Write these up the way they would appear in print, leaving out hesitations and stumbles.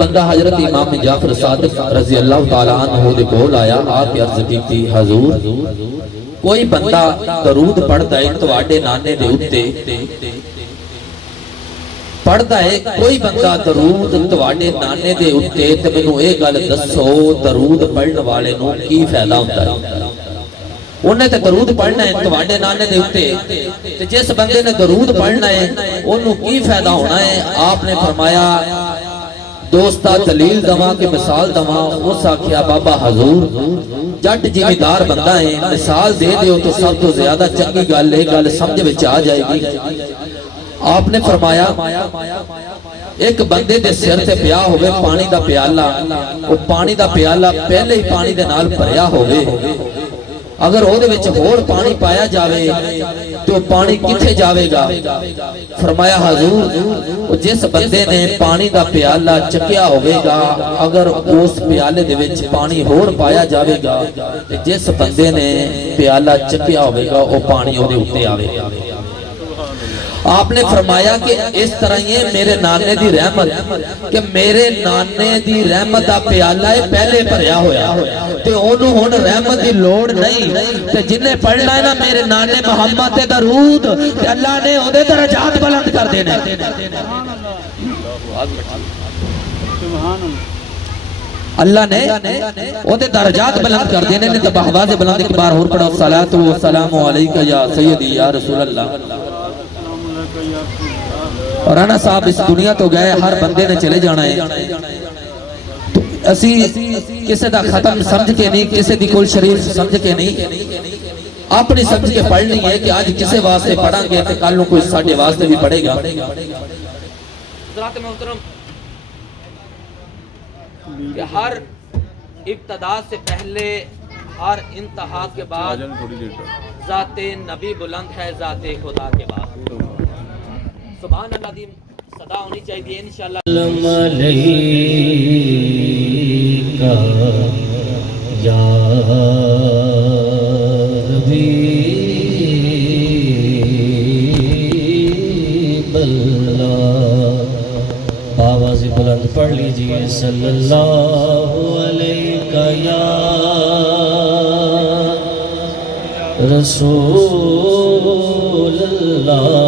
بندہ حضرت امام جعفر صادق رضی اللہ تعالیٰ عنہ دے کول آیا آپ عرض کی حضور کوئی بندہ درود پڑھتا ہے تواڈے نانے دے اُتے پڑھتا ہے کوئی بندہ درود تواڈے نانے دے اُتے تے مینوں اے گل دسو درود پڑھن والے نوں کی فائدہ ہوندا ہے؟ انہیں تے درود پڑھنا ہے تواڈے نانے دے اُتے تے جس بندے نے درود پڑھنا ہے انہوں کی فائدہ ہونا ہے؟ آپ نے فرمایا دوستا دلیل دواں کے مثال دواں اس آکھیا بابا حضور جٹ جمیدار بندہ ہے مثال دے دیو تو سب تو زیادہ چنگی گل ہے گل سمجھ وچ آ جائے گی۔ آپ نے فرمایا ایک بندے دے سر تے پیا ہوئے پانی دا پیالہ وہ پانی دا پیالہ پہلے ہی پانی دے نال بھریا ہوئے اگر او دے وچ ہور پانی پایا جاوے تو پانی کتھے جاوے گا؟ فرمایا حضور جس بندے نے پانی دا پیالہ چکیا ہوئے گا اگر اس پیالے دے وچ پانی ہور پایا جاوے گا جس بندے نے پیالہ چکیا ہوئے گا وہ پانی او دے اُتے آوے گا۔ آپ نے فرمایا کہ اس طرح یہ میرے نانے دی رحمت کہ میرے نانے دی رحمت دا پیالہ پہلے بھریا ہویا تے انہوں ہن رحمت دی لوڑ نہیں تے جنہیں پڑھنا ہے نا میرے نانے محمد تے درود تے اللہ نے او دے درجات بلند کر دینے۔ اللہ نے او دے درجات بلند کر دینے نے تب آواز بلند ایک بار اور پڑھو صلاۃ و سلام علیکہ یا سیدی یا رسول اللہ۔ اور رانا صاحب اس دنیا تو گئے ہر بندے نے چلے جانا ہے تو اسی کسے دا ختم سمجھ کے نہیں کسے دی کل شریف سمجھ کے نہیں اپنی سمجھ کے پڑھنی ہے کہ آج کسے واسطے پڑھا گے تو کل کوئی ساڑھے واسطے بھی پڑھے گا۔ حضرات محترم کہ ہر ابتدا سے پہلے ہر انتہا کے بعد ذات نبی بلند ہے ذات خدا کے بعد سبحان اللہ دی صدا ہونی چاہیے انشاءاللہ۔ سلام علیکہ یا حبیب اللہ آواز بلند پڑھ لیجئے صلی اللہ علیکہ یا رسول اللہ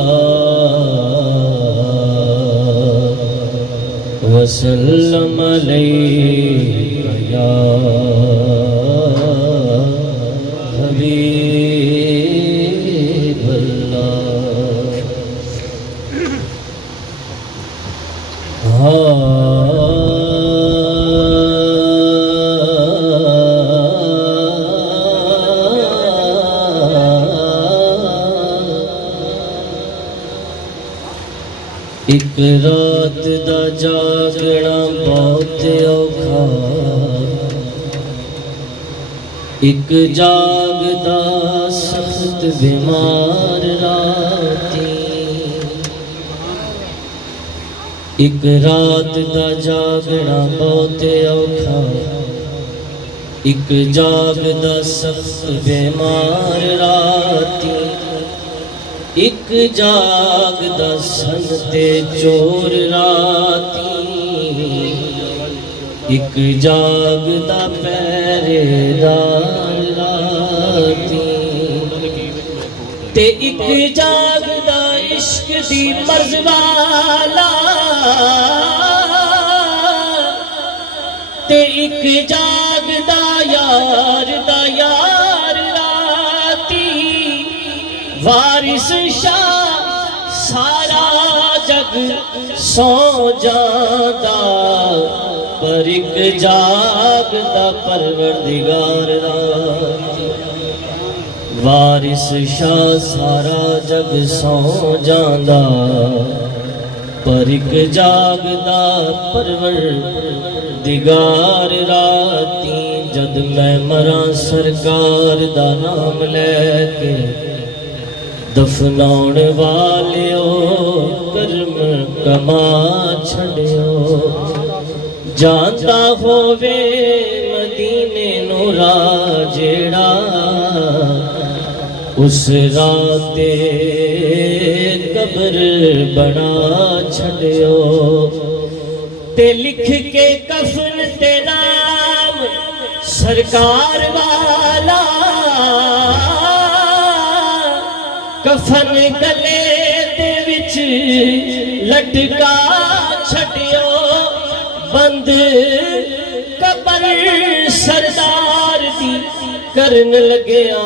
وسلم علیکہ یا حبیب اللہ۔ ایک رات دا جاگنا بہت اوکھا ایک جاگدا سخت بیمار راتی ایک رات دا جاگنا بہت اوکھا ایک جاگدا سخت بیمار راتی ایک جاگدا سنتے چور راتی ایک جاگدا پہرے دار راتی تے ایک جاگدا عشق دی مرض والا تے ایک جاگدا یار دا یار راتی وارث شاہ سارا جگ سو جادا پر ایک جاگدا پروردگار راتی وارث شاہ سارا جگ سو جادا پر ایک جاگدا پروردگار راتی جد میں مراں سرکار دا نام لے کے دفناؤن والیو کرم کما چھڑیو جانتا ہووے مدینے نورا جیڑا اس رات قبر بنا چھڑیو تے لکھ کے کفن تے نام سرکار والا کفن گلے دے وچ لٹکا چھڈیو بند قبر سردار دی کرن لگیا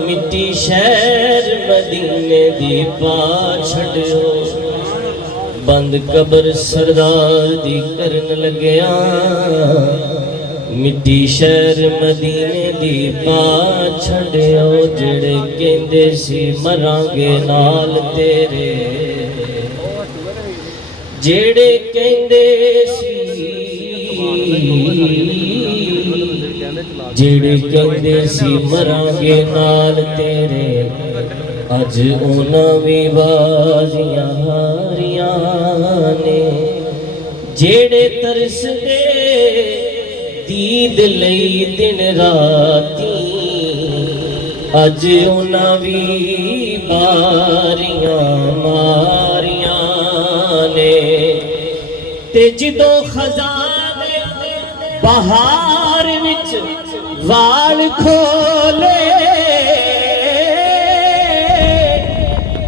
مٹی شہر مدینے دی پا چھڈیو بند قبر سردار دی کرن لگیا مٹی شہر مدینے دی پا چھڈیو جڑے کہندے سی مراں گے نال تیرے جڑے کہندے سی جڑے کہندے سی مراں گے نال تیرے اج اونا بھی بازیاں ہاریاں نے جڑے ترس دے دید لئی دن راتی اج اونا بھی باریاں ماریاں نے تے جدوں خزان بہار وچ وال کھولے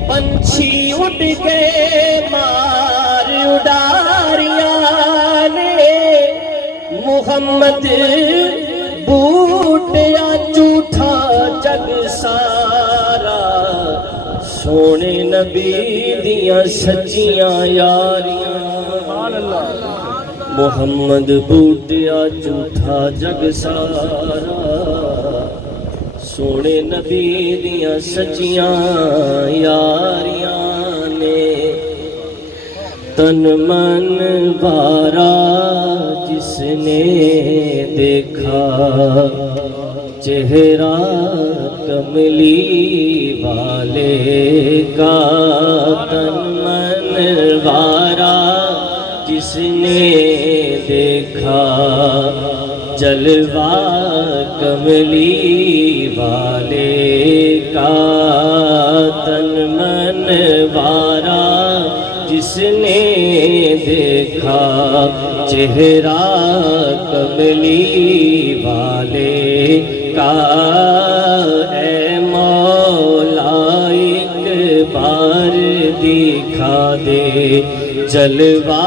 پنچھی اڑ کے مار اڈاریاں نے محمد بوٹیا جھوٹا جگ سارا سونے نبی دیاں سچیاں یاریاں محمد بوٹیا جھوٹا جگ سارا سونے نبی دیاں سچیاں یاریاں نے تن من بارا جس نے دیکھا چہرہ کملی والے کا تن من بارا جس نے دیکھا جلوہ کملی والے کا تن من بارا جس نے دیکھا چہرہ کملی والے کا اے مولا ایک بار دکھا دے جلوہ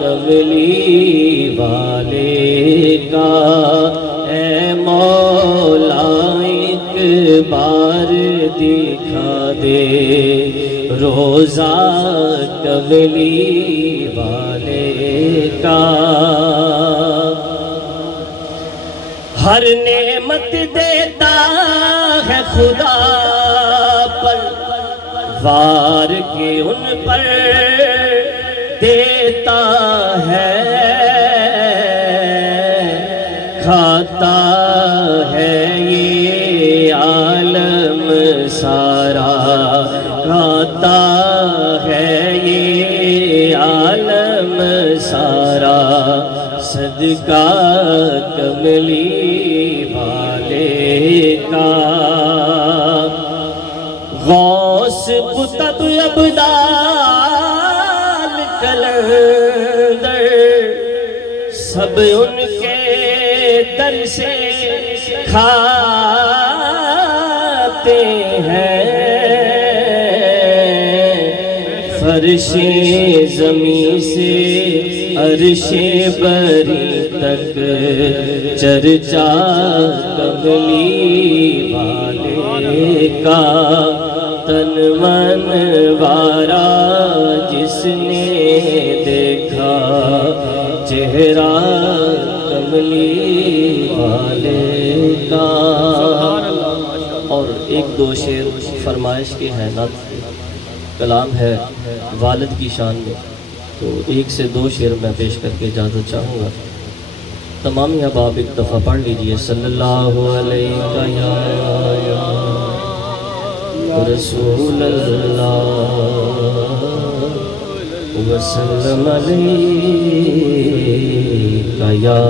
کملی والے کا اے مولا ایک بار دکھا دے روزہ کملی والے کا ہر نعمت دیتا ہے خدا پر وار کے ان پر دیتا ہے کھاتا ہے یہ عالم سارا کھاتا ہے یہ عالم سارا صدقہ کملی والے کا غوث قطب ابدال کلندر سب ان کے در سے کھاتے ہیں فرش زمین سے عرش بری تک چرچا کملی والے کا تن من وارا جس نے دیکھا چہرہ کملی والے کا اور ایک دو شعر فرمائش کے ہیں نعت کلام ہے والد کی شان میں تو ایک سے دو شعر میں پیش کر کے اجازت چاہوں گا تمام اب آپ ایک دفعہ پڑھ لیجئے صلی اللہ علیہ رسول اللہ وسلم علیہ یا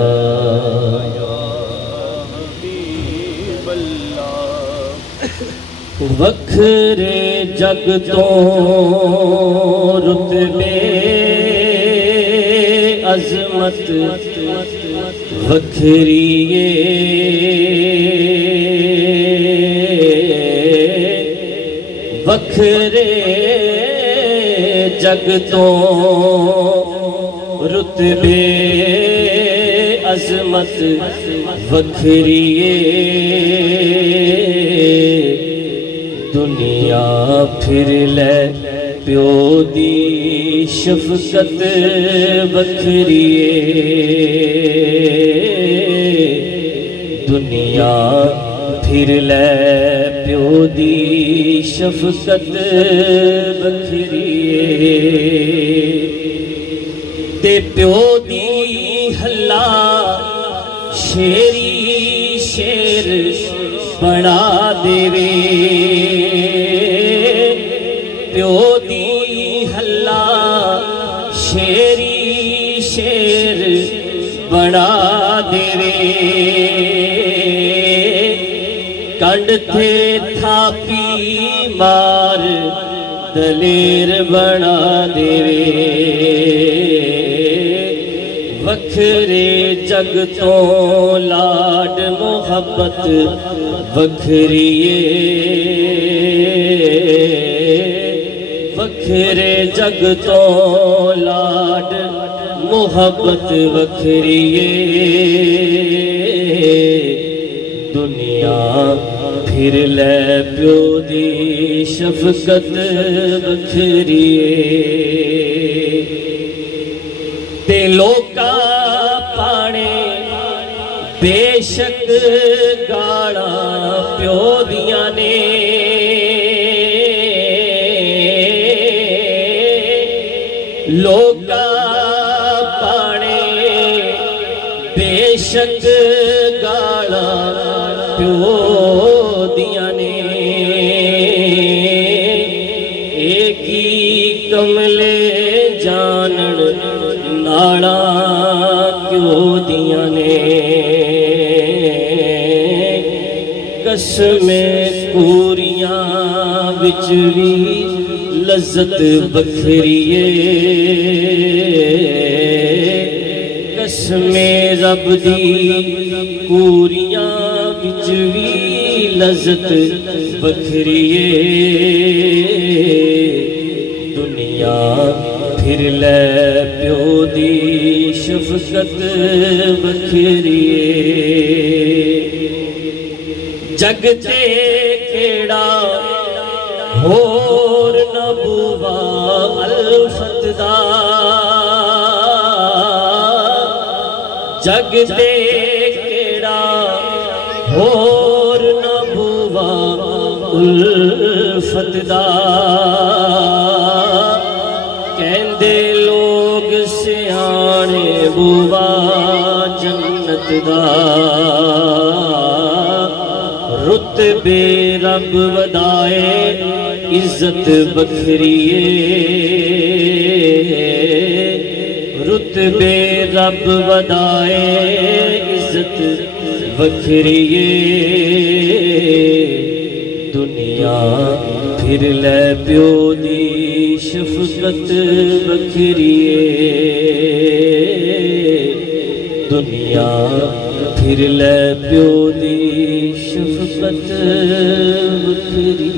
وکھرے جگ تو رتبے عظمت وکھری وکھرے جگ تو رتبے عظمت وکھری دنیا پھر لے پیو دی شفقت وکھری دنیا پھر لے پیو دی شفقت وکھری تے پیو دی ہلا شیری شیر بنا دیوے پیو دی ہلا شیری شیر بنا دیوے کنڈ تھے تھاپی مار دلیر بنا دیوے وکھرے جگ تو لاڈ محبت وکھری وکھرے جگ تو لاڈ محبت وکھری دنیا پھر لے پیو دی شفقت وکھری تے لوکا پانے بے شک گاڑا پیو دیاں نے لوکا پانے بے شک گاڑا پیو دیاں نے ایک ہی کملے جانن ناڑا کیوں دیاں نے قسمیں کوریاں وچ وی لذت بکھری قسمیں رب دی کوریاں وچ وی لذت بکھری دنیا پھر لے پیو دی شفقت وکھری جگ تے کیڑا ہور نہ بوا الفت دا جگ تے کیڑا ہور نہ بوا الفت دا کہندے لوگ سیانے بوا جنت دا رتبے رب ودائے عزت بکھری رتبے رب ودائے عزت بکھری دنیا پھر لے پیو دی شفقت بکھری دنیا پھر لے پیو دی شفقت بکھری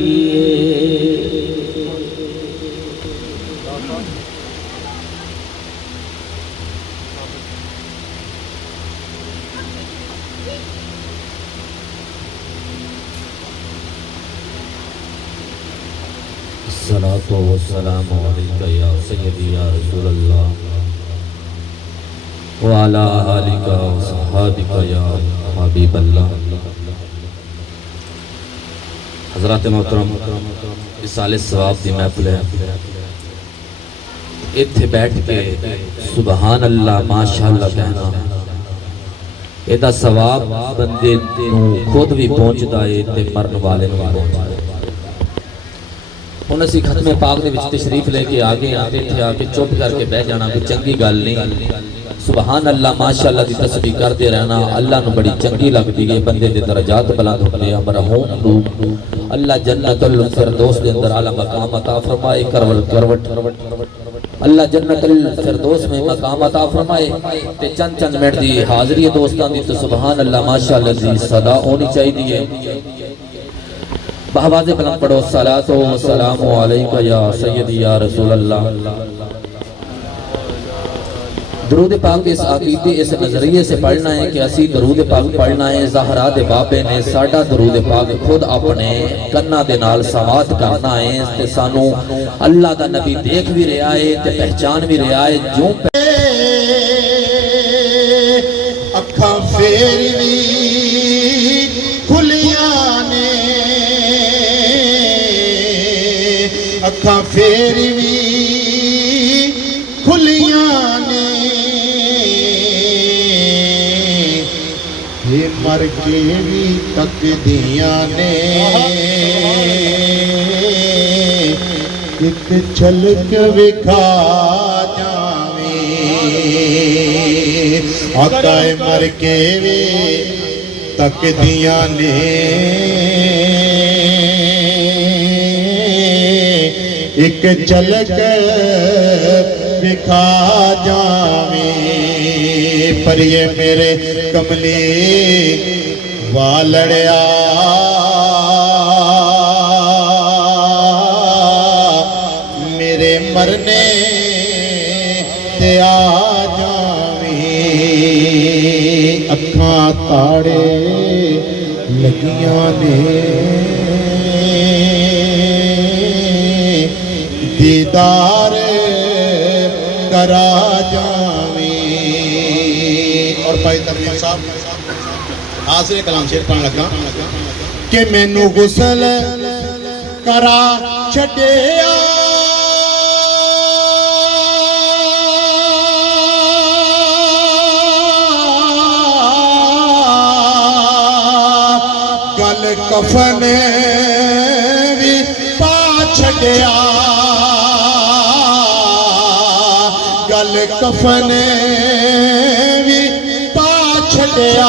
الصلاة والسلام علیکہ یا سیدی یا رسول اللہ وعلا آلکہ وصحابکہ یا حبیب اللہ حضرات محترم وصال ثواب دی محفل ہے اتھے بیٹھ کے سبحان اللہ ماشاءاللہ کہنا ایدہ ثواب بندے خود بھی پہنچتا ہے تے مرن والے بھی پہنچتا ہے انہوں نے ختم پاک دے وچ تشریف لے کے آگے آتے تھے آگے چپ کر کے بہ جانا کوئی چنگی گل نہیں سبحان اللہ ماشاءاللہ دی تسبیح کرتے رہنا اللہ نو بڑی چنگی لگتی ہے بندے دے درجات بلند ہوندے ہیں مرحوم لوگ اللہ جنت الفردوس دے اندر اعلی مقام عطا فرمائے کروٹ اللہ جنت الفردوس میں مقام عطا فرمائے تے چند چند منٹ دی حاضری ہے دوستان دی تو سبحان اللہ ماشاءاللہ دی صدا ہونی چاہیے بہواز بلند پڑھو صلاۃ و سلام علیکہ یا سیدی یا رسول اللہ درود پاک اس عقیدے اس نظریے سے پڑھنا ہے کہ اسی درود پاک پڑھنا ہے زہرا دے بابے نے ساڈا درود پاک خود اپنے کنا دے نال سماعت کرنا ہے تے سانو اللہ دا نبی دیکھ بھی رہا ہے تے پہچان بھی رہا ہے جو اکھاں پھیر وی کھلیاں نے اکھاں پھیر وی کھلیاں نے یہ مر کے بھی تک دیاں نے ایک چھلک وکھا جاویں آقا مر کے بھی تک دیاں نے ایک چھلک وکھا جاویں پر یہ میرے کملی والڑیا میرے مرنے تے آ جاویں اکھاں تاڑے لگیاں نے دیدار کرا جاویں اور بھائی ترمیم صاحب حاضر کلام شیر پڑھن لگا کہ مینوں غسل کرا چھڈیا گل کفن بھی پا چھڈیا گل کفن بھی پا چھڈیا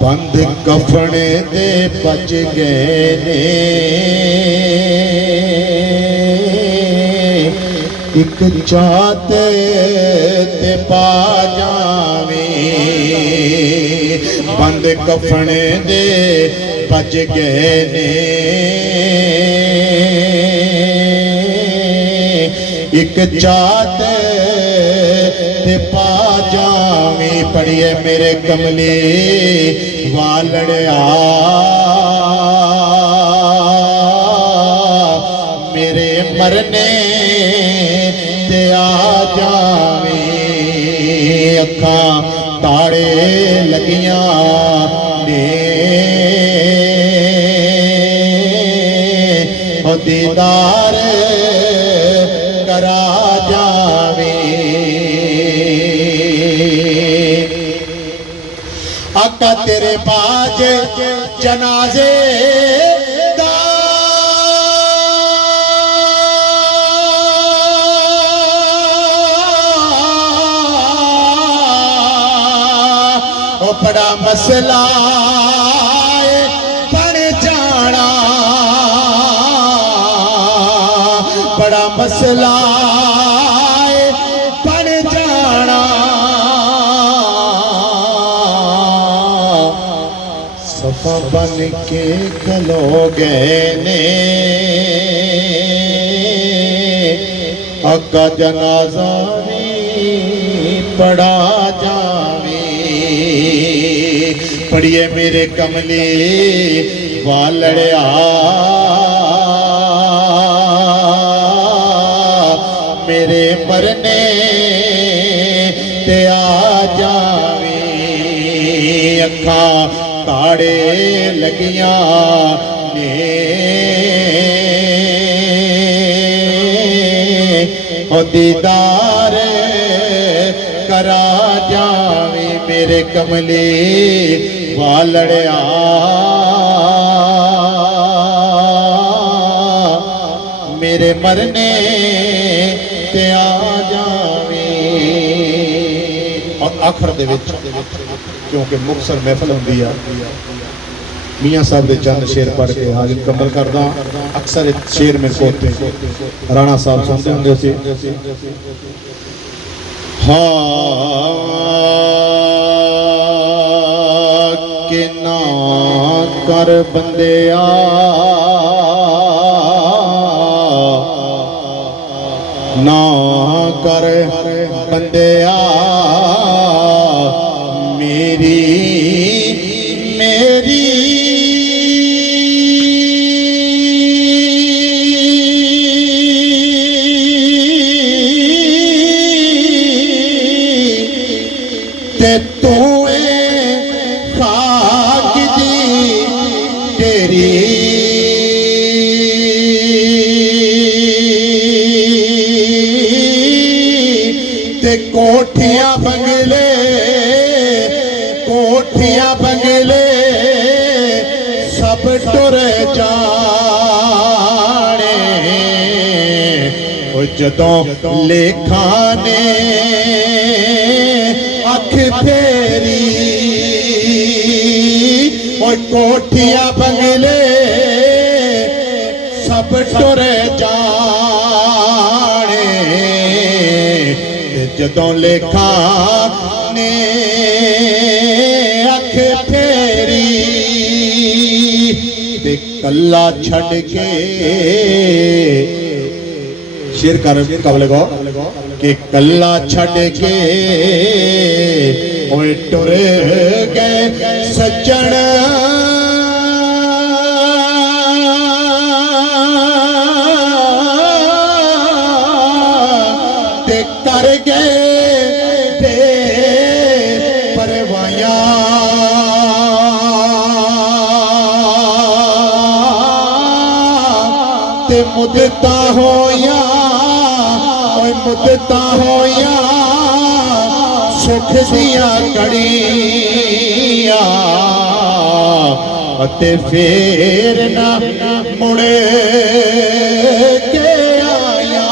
بند کفن دے بچ گئے نے ایک چاہتے تے پا جاویں بند کفن دے بچ گئے نے ایک چاہتے تے پا جاویں پڑھیے میرے کملی والڑیا میرے مرنے تے آ جاویں اکھاں تاڑے لگیاں نے او دیدار کرا جاویں آقا تیرے باج جنازے دا او بڑا مسئلہ بن جانا بڑا مسئلہ بن جانا صفا بن کے کھلو گئے نے آقا جنازہ بھی پڑھا جاویں پڑھیے میرے کملی والڑیا میرے مرنے تے آ جاویں اکھاں تاڑے لگیاں نے او دیدار کرا جاویں میرے کملی والڑیا میرے مرنے تے آ جاویں اور آخر دے وچ کیونکہ مختصر محفل ہوندی ہے میاں صاحب دے چند شعر پڑھ کے حاضر کمل کردا اکثر شیر میں ہوتے رانا صاحب سنتے ہوں گے اسے کہ نہ کر بندیا نہ کر بندیا میری تے تو خاک دی تیری تے کوٹھیاں بنگلے سب ٹر جانے او جدوں لیکھاں نے اکھ پھیری اور کوٹھیاں بنگلے سب ٹر جانے جدوں لیکھاں نے اکھ پھیری تے کلا چھڑ کے شیر کر قبل گو کہ کلا چھڑ کے اوے ٹر گئے سجن تے کر گئے بے پرواہیاں تے مدتا ہویا سکھ دیاں گھڑیاں تے پھر نہ مڑے کے آیا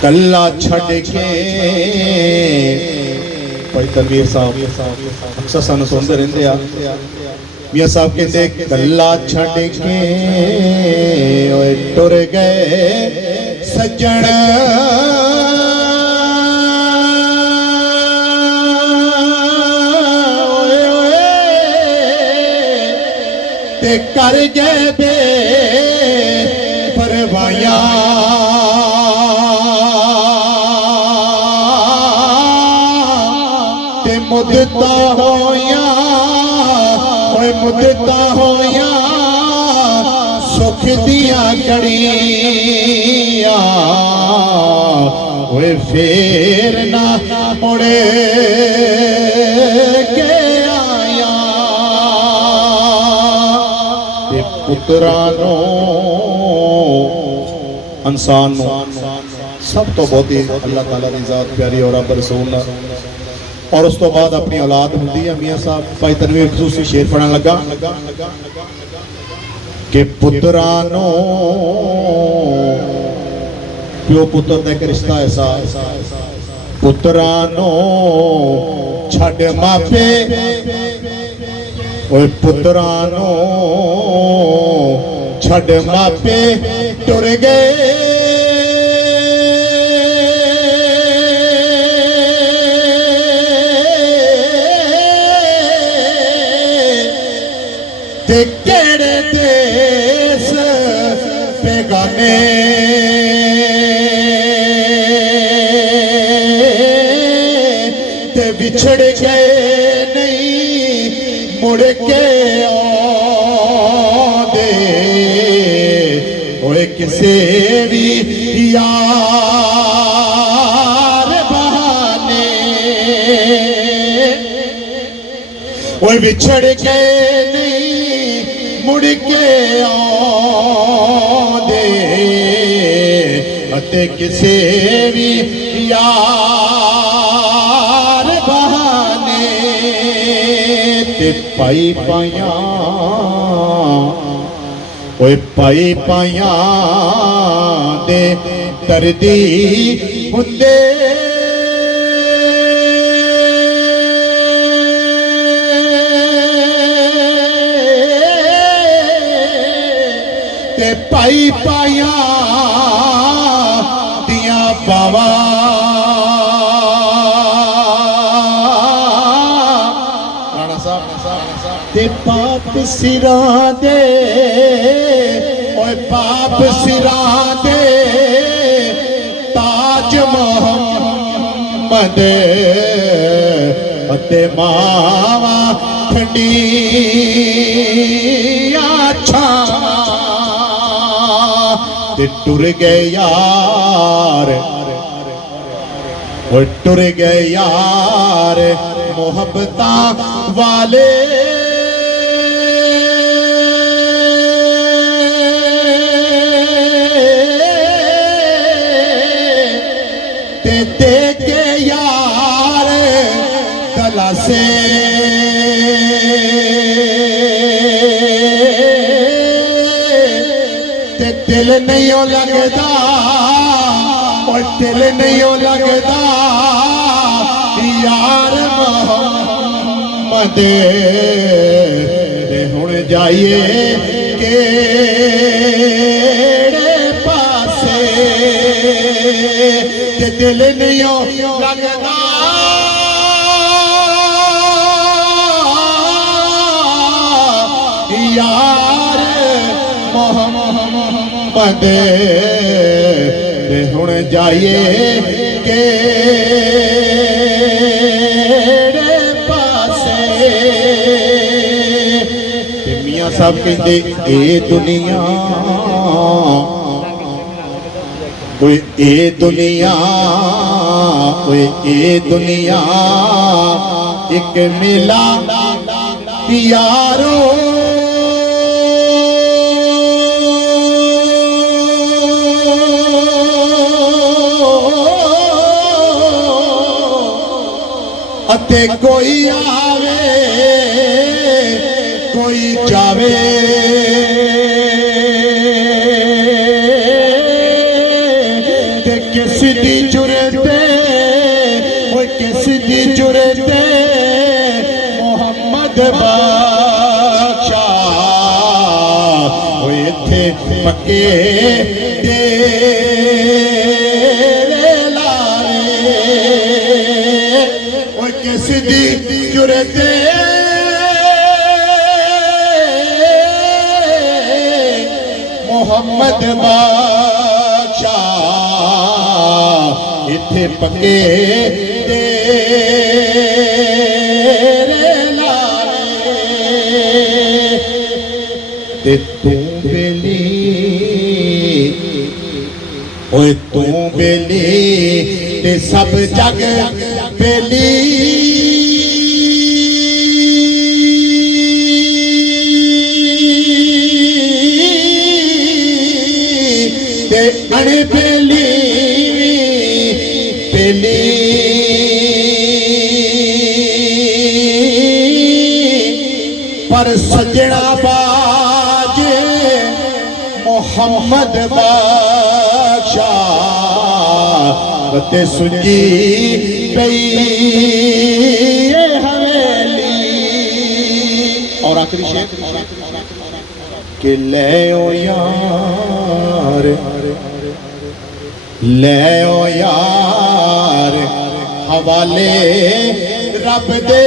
کلا چھڑ کے بھائی تنویر صاحب اکثر سانو سنتے رہندے آ میاں صاحب کہتے کلا چھڑ کے ٹر گئے سجن تے کر گئے بے پرواہیاں تے مدتا ہویا سکھ دیاں گھڑیاں اوے پھر نہ مڑے کے آیا تے پترانو انسان سب تو بہت ہی اللہ تعالیٰ دی ذات پیاری اور رب رسول اور اس تو بعد اپنی اولاد ہوندی ہے میاں صاحب بھائی تنویر خصوصی شیر پڑھن لگا کہ پترانو پیو پتر دا ایک رشتہ ایسا پترانو چھڑ ماپے اوے پترانو چھڑ ماپے ٹر گئے تے کیڑے دیس بیگانے تے بچھڑ گئے نہیں مڑ کے آدے اوے کسے بھی یار بہانے اوے بچھڑ گئے مڑ کے آدے اتے کسے بھی یار بہانے تے پائی پائیاں اوے پائی پائیاں دے دردی ہندے تے پائی پائیاں دیاں پاوا رانا صاحب تے پاپ سراں دے اوے پاپ سراں دے تاج محمد اتے ماوا ٹھنڈیاں چھاواں تے ٹر گئے یار اور ٹر گئے یار محبتاں والے تے دے کے یار گلا سے تے دل نہیں لگدا اور دل نہیں لگدا یار محمد تے ہن جائیے کیڑے پاسے تے دل نہیں لگدا یار محمد تے ہن جائیے کیڑے پاسے تے میاں صاحب کہندے اے دنیا اوے اے دنیا اوے اے دنیا ایک میلہ یارو اتے کوئی آوے کوئی جاوے تے کس دی جرت وہ کس دی جرت محمد بادشاہ وہ ایتھے پکے تیرے لارے وہ کس دی جرت محمد بادشاہ ایتھے پکے تیرے لارے تے تو بیلی اوے تو بیلی تے سب جگ بیلی تے اڑ بیلی بیلی پر سجنا باج محمد بادشاہ تے سنجی پئی حویلی اور آخری شیخ کہ لے او یار لے او یار حوالے رب دے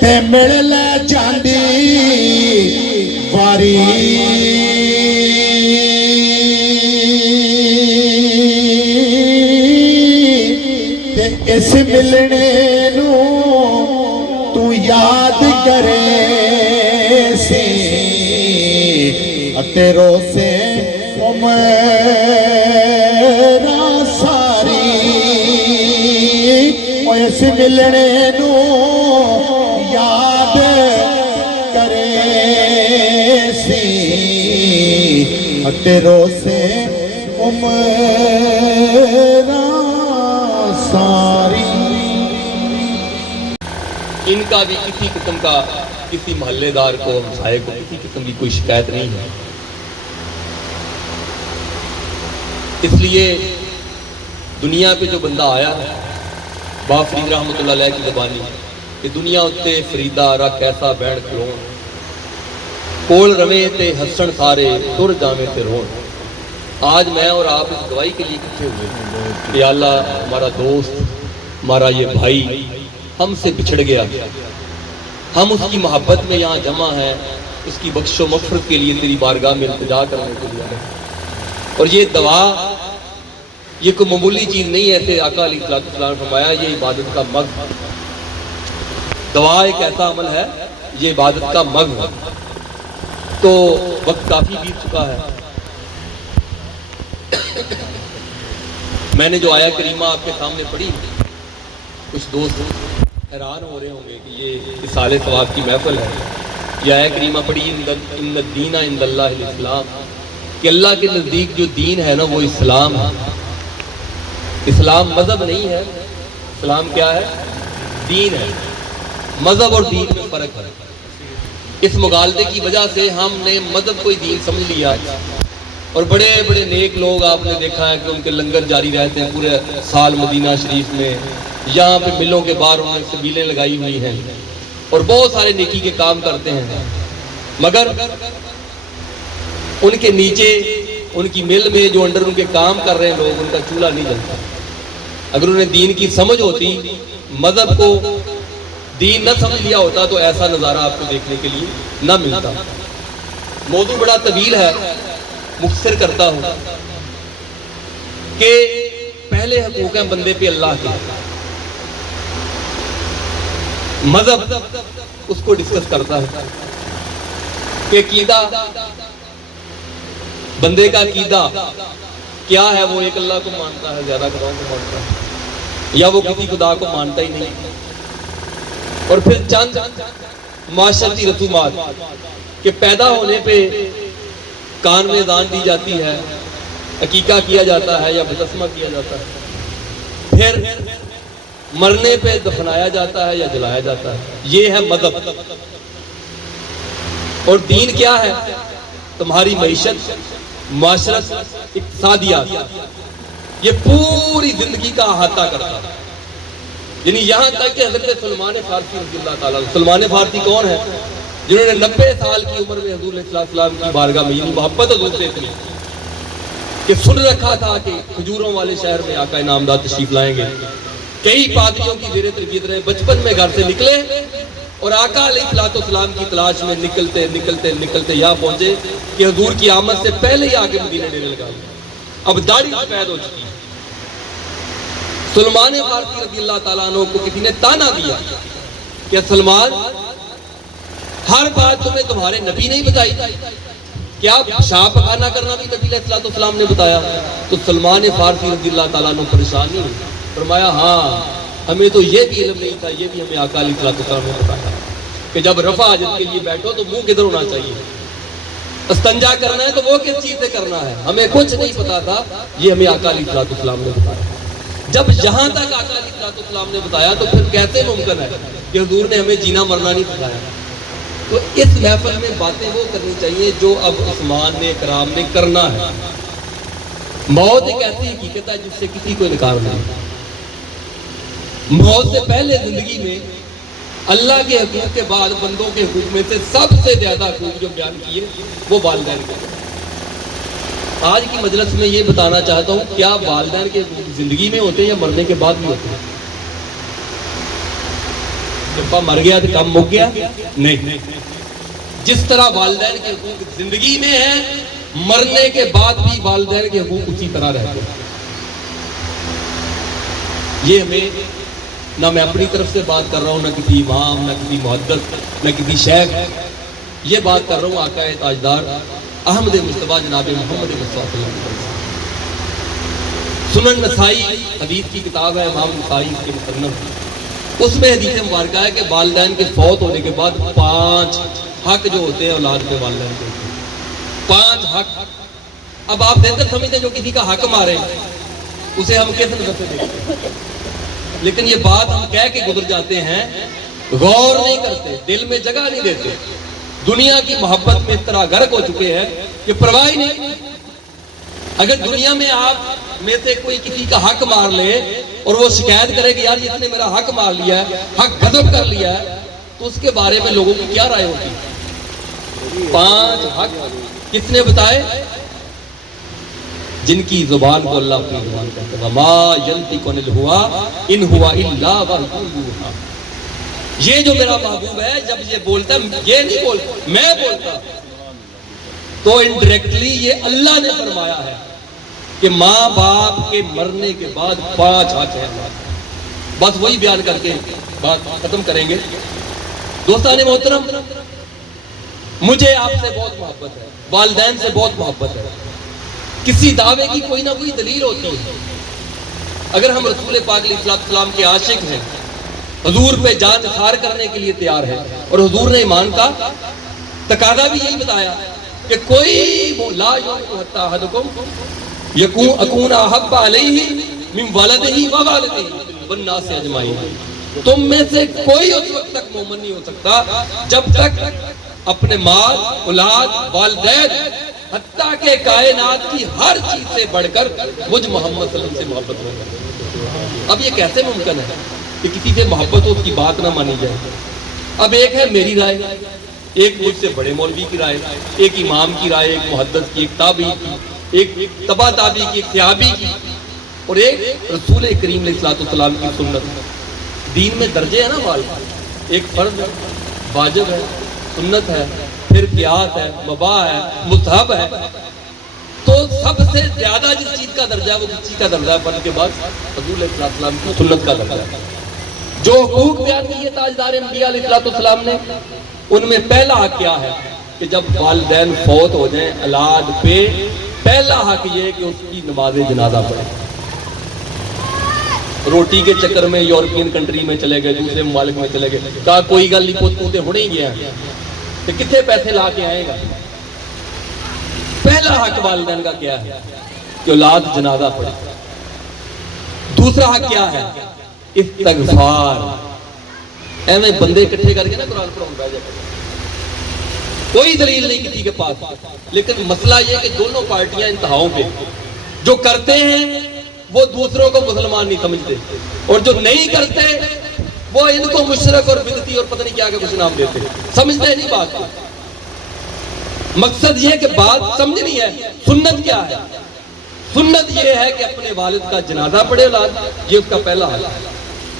تے مل لے جاندی واری تے اس ملنے نو تو یاد کرے سی اتے روسے عمرہ ساری او اس ملنے نو یاد کرے سی اتے روسے عمرہ ساری ان کا بھی کسی قسم کا کسی محلے دار کو ہمسائے کو کسی قسم کی کوئی شکایت نہیں ہے. اس لیے دنیا پہ جو بندہ آیا با فرید رحمۃ اللہ علیہ کی زبانی کہ دنیا اتے فریدا رکھ ایسا بیٹھ کھلون کول روے تے ہسن سارے تر جاویں تے رون. آج میں اور آپ اس گواہی کے لیے اکٹھے ہوئے کہ اللہ ہمارا دوست ہمارا یہ بھائی ہم سے بچھڑ گیا, ہم اس کی محبت میں یہاں جمع ہیں, اس کی بخش و مغفرت کے لیے تیری بارگاہ میں التجا کرنے کے لیے. اور یہ دعا یہ کوئی معمولی چیز نہیں ہے, ایسے آقا علیہ السلام نے فرمایا یہ عبادت کا مغز, دعا ایک ایسا عمل ہے یہ عبادت کا مغز. تو وقت کافی بیت چکا ہے, میں نے جو آیا کریمہ آپ کے سامنے پڑھی, کچھ دوست حیران ہو رہے ہوں گے کہ یہ اصالِ ثواب کی محفل ہے. یہ آیا کریمہ پڑھی ان الدین عند اللہ الاسلام, کہ اللہ کے نزدیک جو دین ہے نا وہ اسلام ہے. اسلام مذہب نہیں ہے, اسلام کیا ہے؟ دین ہے. مذہب اور دین میں فرق ہے. اس مغالطے کی وجہ سے ہم نے مذہب کو ہی دین سمجھ لیا, اور بڑے بڑے نیک لوگ آپ نے دیکھا ہے کہ ان کے لنگر جاری رہتے ہیں پورے سال مدینہ شریف میں, یہاں پہ ملوں کے باہر انہوں نے سبیلیں لگائی ہوئی ہیں اور بہت سارے نیکی کے کام کرتے ہیں, مگر ان کے نیچے ان کی مل میں جو انڈر ان کے کام کر رہے ہیں لوگ, ان کا چولہا نہیں جلتا. اگر انہیں دین کی سمجھ ہوتی, مذہب کو دین نہ سمجھ لیا ہوتا تو ایسا نظارہ آپ کو دیکھنے کے لیے نہ ملتا. موضوع بڑا طویل ہے, مختصر کرتا ہوں کہ پہلے حقوق ہیں بندے پہ اللہ کے, مذہب اس کو ڈسکس کرتا ہے کہ عقیدہ, بندے کا عقیدہ کیا ہے, وہ ایک اللہ کو مانتا ہے, زیادہ خداؤں کو مانتا ہے, یا وہ کسی خدا کو مانتا ہی نہیں. اور پھر چند معاشرتی رسومات کہ پیدا ہونے پہ کان میں اذان دی جاتی ہے, عقیقہ کیا جاتا ہے یا بپتسمہ کیا جاتا ہے, پھر مرنے پہ دفنایا جاتا ہے یا جلایا جاتا ہے. یہ ہے مذہب. اور دین کیا ہے؟ تمہاری معیشت, معاشرت, اقتصادیات, یہ پوری زندگی کا احاطہ کرتا ہے. یعنی یہاں تک کہ حضرت سلمان فارسی رضی اللہ تعالیٰ, سلمان فارسی کون ہے؟ جنہوں نے 90 سال کی عمر میں حضور علیہ السلام کی بارگاہ میں, یعنی محبت حضور سے اتنی کہ سن رکھا تھا کہ کھجوروں والے شہر میں آقا انعامداد تشریف لائیں گے. کئی پادریوں کی زیر تربیت رہے, بچپن میں گھر سے نکلے اور آقا علیہ السلام کی تلاش میں نکلتے نکلتے نکلتے یہاں پہنچے کہ حضور کی آمد سے پہلے ہی آگے مدینے ڈیرے لگا لیا. اب داڑھی سفید ہو چکی. سلمان فارسی رضی اللہ تعالیٰ عنہ کو کسی نے تانا دیا کہ سلمان ہر بات تمہیں تمہارے نبی نہیں بتائی, کیا شاہ پکانا کرنا بھی نبی علیہ السلام نے بتایا؟ تو سلمان فارسی رضی اللہ تعالیٰ عنہ پریشان نہیں ہوئی, فرمایا ہاں ہمیں تو یہ بھی علم نہیں تھا, یہ بھی ہمیں آقا علیہ السلام نے بتایا کہ جب رفع حاجت کے لیے بیٹھو تو منہ کدھر ہونا چاہیے, استنجا کرنا ہے تو وہ کس چیز سے کرنا ہے, ہمیں کچھ نہیں پتا تھا, یہ ہمیں آقا علیہ السلام نے بتایا. جب یہاں تک آقا علیہ السلام نے بتایا تو پھر کیسے ممکن ہے کہ حضور نے ہمیں جینا مرنا نہیں بتایا؟ تو اس محفل میں باتیں وہ کرنی چاہیے جو اب عثمان نے کرام نے کرنا ہے. موت ایک ایسی حقیقت ہے جس سے کسی کو انکار نہیں. موت سے پہلے زندگی میں اللہ کے حقوق کے بعد بندوں کے حقوق میں سے سب سے زیادہ حقوق جو بیان کیے وہ والدین کے. آج کی مجلس میں یہ بتانا چاہتا ہوں, کیا والدین کے حقوق زندگی میں ہوتے ہیں یا مرنے کے بعد بھی ہوتے ہیں؟ جب مر گیا تو کم مک گیا نہیں. جس طرح والدین کے حقوق زندگی میں ہیں, مرنے کے بعد بھی والدین کے حقوق اسی طرح رہتے ہیں. یہ ہمیں نہ میں اپنی طرف سے بات کر رہا ہوں, نہ کسی امام, نہ کسی محدث, نہ کسی شیخ, یہ بات کر رہا ہوں آقا تاجدار احمد مصطفیٰ جناب محمد مصطفیٰ صلی اللہ علیہ وسلم. سنن نسائی حدیث کی کتاب ہے, امام نسائی کے مصنف, اس میں حدیث مبارکہ ہے کہ والدین کے فوت ہونے کے بعد 5 حق جو ہوتے ہیں اولاد کے والدین کے, 5 حق. اب آپ بہتر سمجھتے ہیں جو کسی کا حق مارے اسے ہم کس نظر سے دیکھتے ہیں, لیکن یہ بات ہم کہہ کے گزر جاتے ہیں, غور نہیں کرتے, دل میں جگہ نہیں دیتے. دنیا کی محبت میں اس طرح غرق ہو چکے ہیں کہ پرواہ نہیں. اگر دنیا میں آپ میں سے کوئی کسی کا حق مار لے اور وہ شکایت کرے کہ یار اس نے میرا حق مار لیا ہے, حق غصب کر لیا ہے, تو اس کے بارے میں لوگوں کی کیا رائے ہوتی؟ 5 حق کس نے بتائے؟ جن کی زبان کو اللہ اپنی زبان کہتا ہے, وما ينطق عن الهوى ان هو الا وحی یوحی. یہ جو میرا محبوب ہے جب یہ بولتا ہے, یہ نہیں بولتا, میں بولتا, تو انڈائریکٹلی یہ اللہ نے فرمایا ہے کہ ماں باپ کے مرنے کے بعد 5 حق ہیں. بس وہی بیان کر کے بات ختم کریں گے. دوستان محترم, مجھے آپ سے بہت محبت ہے, والدین سے بہت محبت ہے. کسی دعوے کی کوئی نہ کوئی دلیل ہوتی ہے. اگر ہم رسول پاک علیہ السلام کے عاشق ہیں, حضور پہ جان نثار کرنے کے لیے تیار ہے, اور حضور نے ایمان کا تقاضا بھی یہی بتایا کہ کوئی لا یؤمن حتی احدکم اکون احب علیہ من ولدہ ووالدہ والناس اجمعین. تم میں سے کوئی اس وقت تک مومن نہیں ہو سکتا جب تک اپنے مال, اولاد, والدین, حتیٰ کہ کائنات کی ہر چیز سے بڑھ کر مجھ محمد صلی اللہ علیہ وسلم سے محبت ہو. اب یہ کیسے ممکن ہے کہ کسی سے محبت ہو اس کی بات نہ مانی جائے؟ اب ایک ہے میری رائے, ایک مجھ سے بڑے مولوی کی رائے, ایک امام کی رائے, ایک محدث کی, ایک تابعی کی, ایک تبع تابعی کی, ایک صحابی کی, اور ایک رسول کریم علیہ السلام کی سنت. دین میں درجے ہیں نا مال, ایک فرض ہے, واجب ہے, سنت ہے, پھر قیاس ہے, مباح ہے, مستحب ہے. تو سب سے زیادہ جس چیز کا درجہ ہے وہ کس چیز کا درجہ ہے؟ فرض کے بعد حضور علیہ السلام کی سنت کا درجہ ہے. جو حقوق بیان کیے تاجدار انبیاء علیہ السلام نے, ان میں پہلا حق کیا ہے کہ جب والدین فوت ہو جائیں اولاد پہ, پہلا حق یہ کہ اس کی نماز جنازہ پڑھے. روٹی کے چکر میں یورپین کنٹری میں چلے گئے, دوسرے ممالک میں چلے گئے, کہا کوئی گل نہیں, پوت پوتے ہونے ہی گیا تو کتنے پیسے لا کے آئے گا. پہلا حق والدین کا کیا ہے کہ اولاد جنازہ پڑھے. دوسرا حق کیا ہے؟ استغفار. ایویں بندے اکٹھے کر کے نا قرآن پڑھاؤں بیٹھ جائے, کوئی دلیل نہیں کسی کے پاس. لیکن مسئلہ یہ کہ دونوں پارٹیاں انتہاؤں پہ جو کرتے ہیں وہ دوسروں کو مسلمان نہیں سمجھتے, اور جو نہیں کرتے وہ ان کو مشرک اور بدعتی اور پتہ نہیں کیا کچھ نام دیتے, سمجھتے نہیں بات کو. مقصد یہ کہ بات سمجھنی ہے. سنت کیا ہے؟ سنت یہ ہے کہ اپنے والد کا جنازہ پڑھے اولاد, یہ اس کا پہلا حق.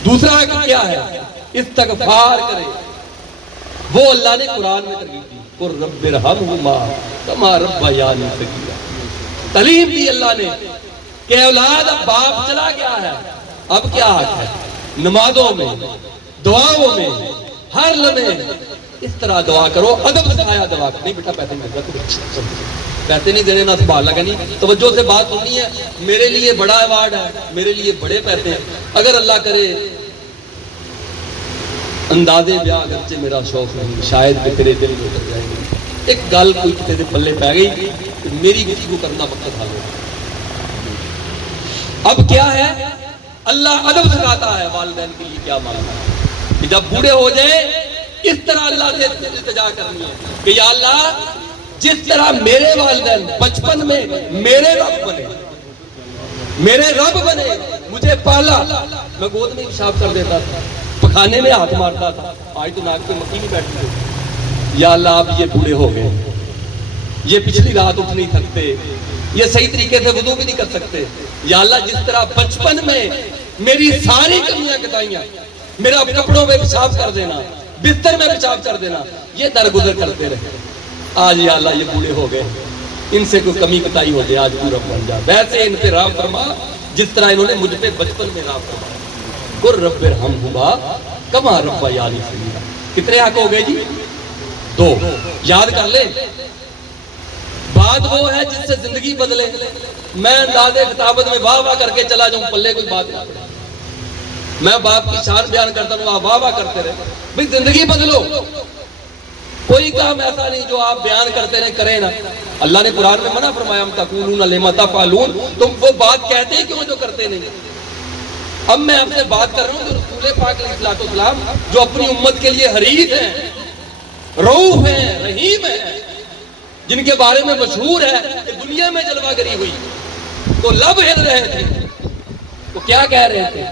دوسرا حق کیا ہے؟ استغفار کرے. وہ اللہ نے قرآن میں ترغیب دی, قُلْ رَبِّ ارْحَمْهُمَا كَمَا رَبَّيَانِي صَغِيرًا. تعلیم دی اللہ نے کہ اولاد اب باپ چلا گیا ہے, اب کیا حق ہے؟ نمازوں میں, دعاؤں میں, ہر لمحے اس طرح دعا کرو, ادب سکھایا دعا کرو. نہیں بیٹا پیسے نہیں دیتے, پیسے نہیں دینے نہ سنبھال لگا, نہیں توجہ سے بات سننی ہے. میرے لیے بڑا ایوارڈ ہے, میرے لیے بڑے پیسے ہیں, اگر اللہ کرے اندازے بیاہ اگرچہ میرا شوق نہیں, شاید کہ تیرے دل میں اتر جائے گی. ایک گل کوئی کسی دے پلے پہ گئی کہ میری کسی کو کرنا مقصد حال ہو. اب کیا ہے؟ اللہ ادب سکھاتا ہے والدین کے لیے کیا مانگنا ہے کہ جب بوڑھے ہو جائے اس طرح اللہ سے التجا کرنی ہے کہ یا اللہ جس طرح میرے والدین بچپن میں میرے رب بنے, مجھے پالا, میں گود میں پیشاب کر دیتا تھا, پخانے میں ہاتھ مارتا تھا, آج تو ناک پہ مکھی نہیں بیٹھتی. یا اللہ آپ یہ بوڑھے ہو گئے, یہ پچھلی رات اٹھ نہیں سکتے, یہ صحیح طریقے سے وضو بھی نہیں کر سکتے. یا اللہ جس طرح بچپن میں میری ساری کمیاں کتائیاں, میرا کپڑوں میں پیشاب کر دینا, بستر میں پیشاب کر دینا, یہ درگزر کرتے رہے. آج یا اللہ یہ بوڑھے ہو گئے, ان سے کوئی کمی کتائی ہو جائے, آج پورا بن جا. ویسے ان پہ رحم فرما جس طرح انہوں نے مجھ پہ بچپن میں رحم فرما. قُلْ رَبِّ ارْحَمْهُمَا كَمَا رَبَّيَانِي صَغِيرًا. کتنے حق ہو گئے جی؟ 2. یاد کر لے. بات وہ ہے جس سے زندگی بدلے. میں اندازے خطابت میں واہ واہ کر کے چلا جاؤں, پلے کوئی بات نہ پڑے. میں باپ کی شان بیان کرتا ہوں, آپ واہ واہ کرتے رہے. بھئی زندگی بدلو. کوئی کام ایسا نہیں جو آپ بیان کرتے رہے کریں نا. اللہ نے قرآن میں منع فرمایا ہم تقولون لما تفعلون, تم وہ بات کہتے ہیں کیوں جو کرتے نہیں. اب میں آپ سے بات کر رہا ہوں کہ رسول پاک علیہ السلام جو اپنی امت کے لیے حریص ہیں, رؤوف ہیں, رحیم ہیں, جن کے بارے میں مشہور ہے کہ دنیا میں جلوہ گری ہوئی, تو لب ہل رہے تھے، تو کیا کہہ رہے تھے؟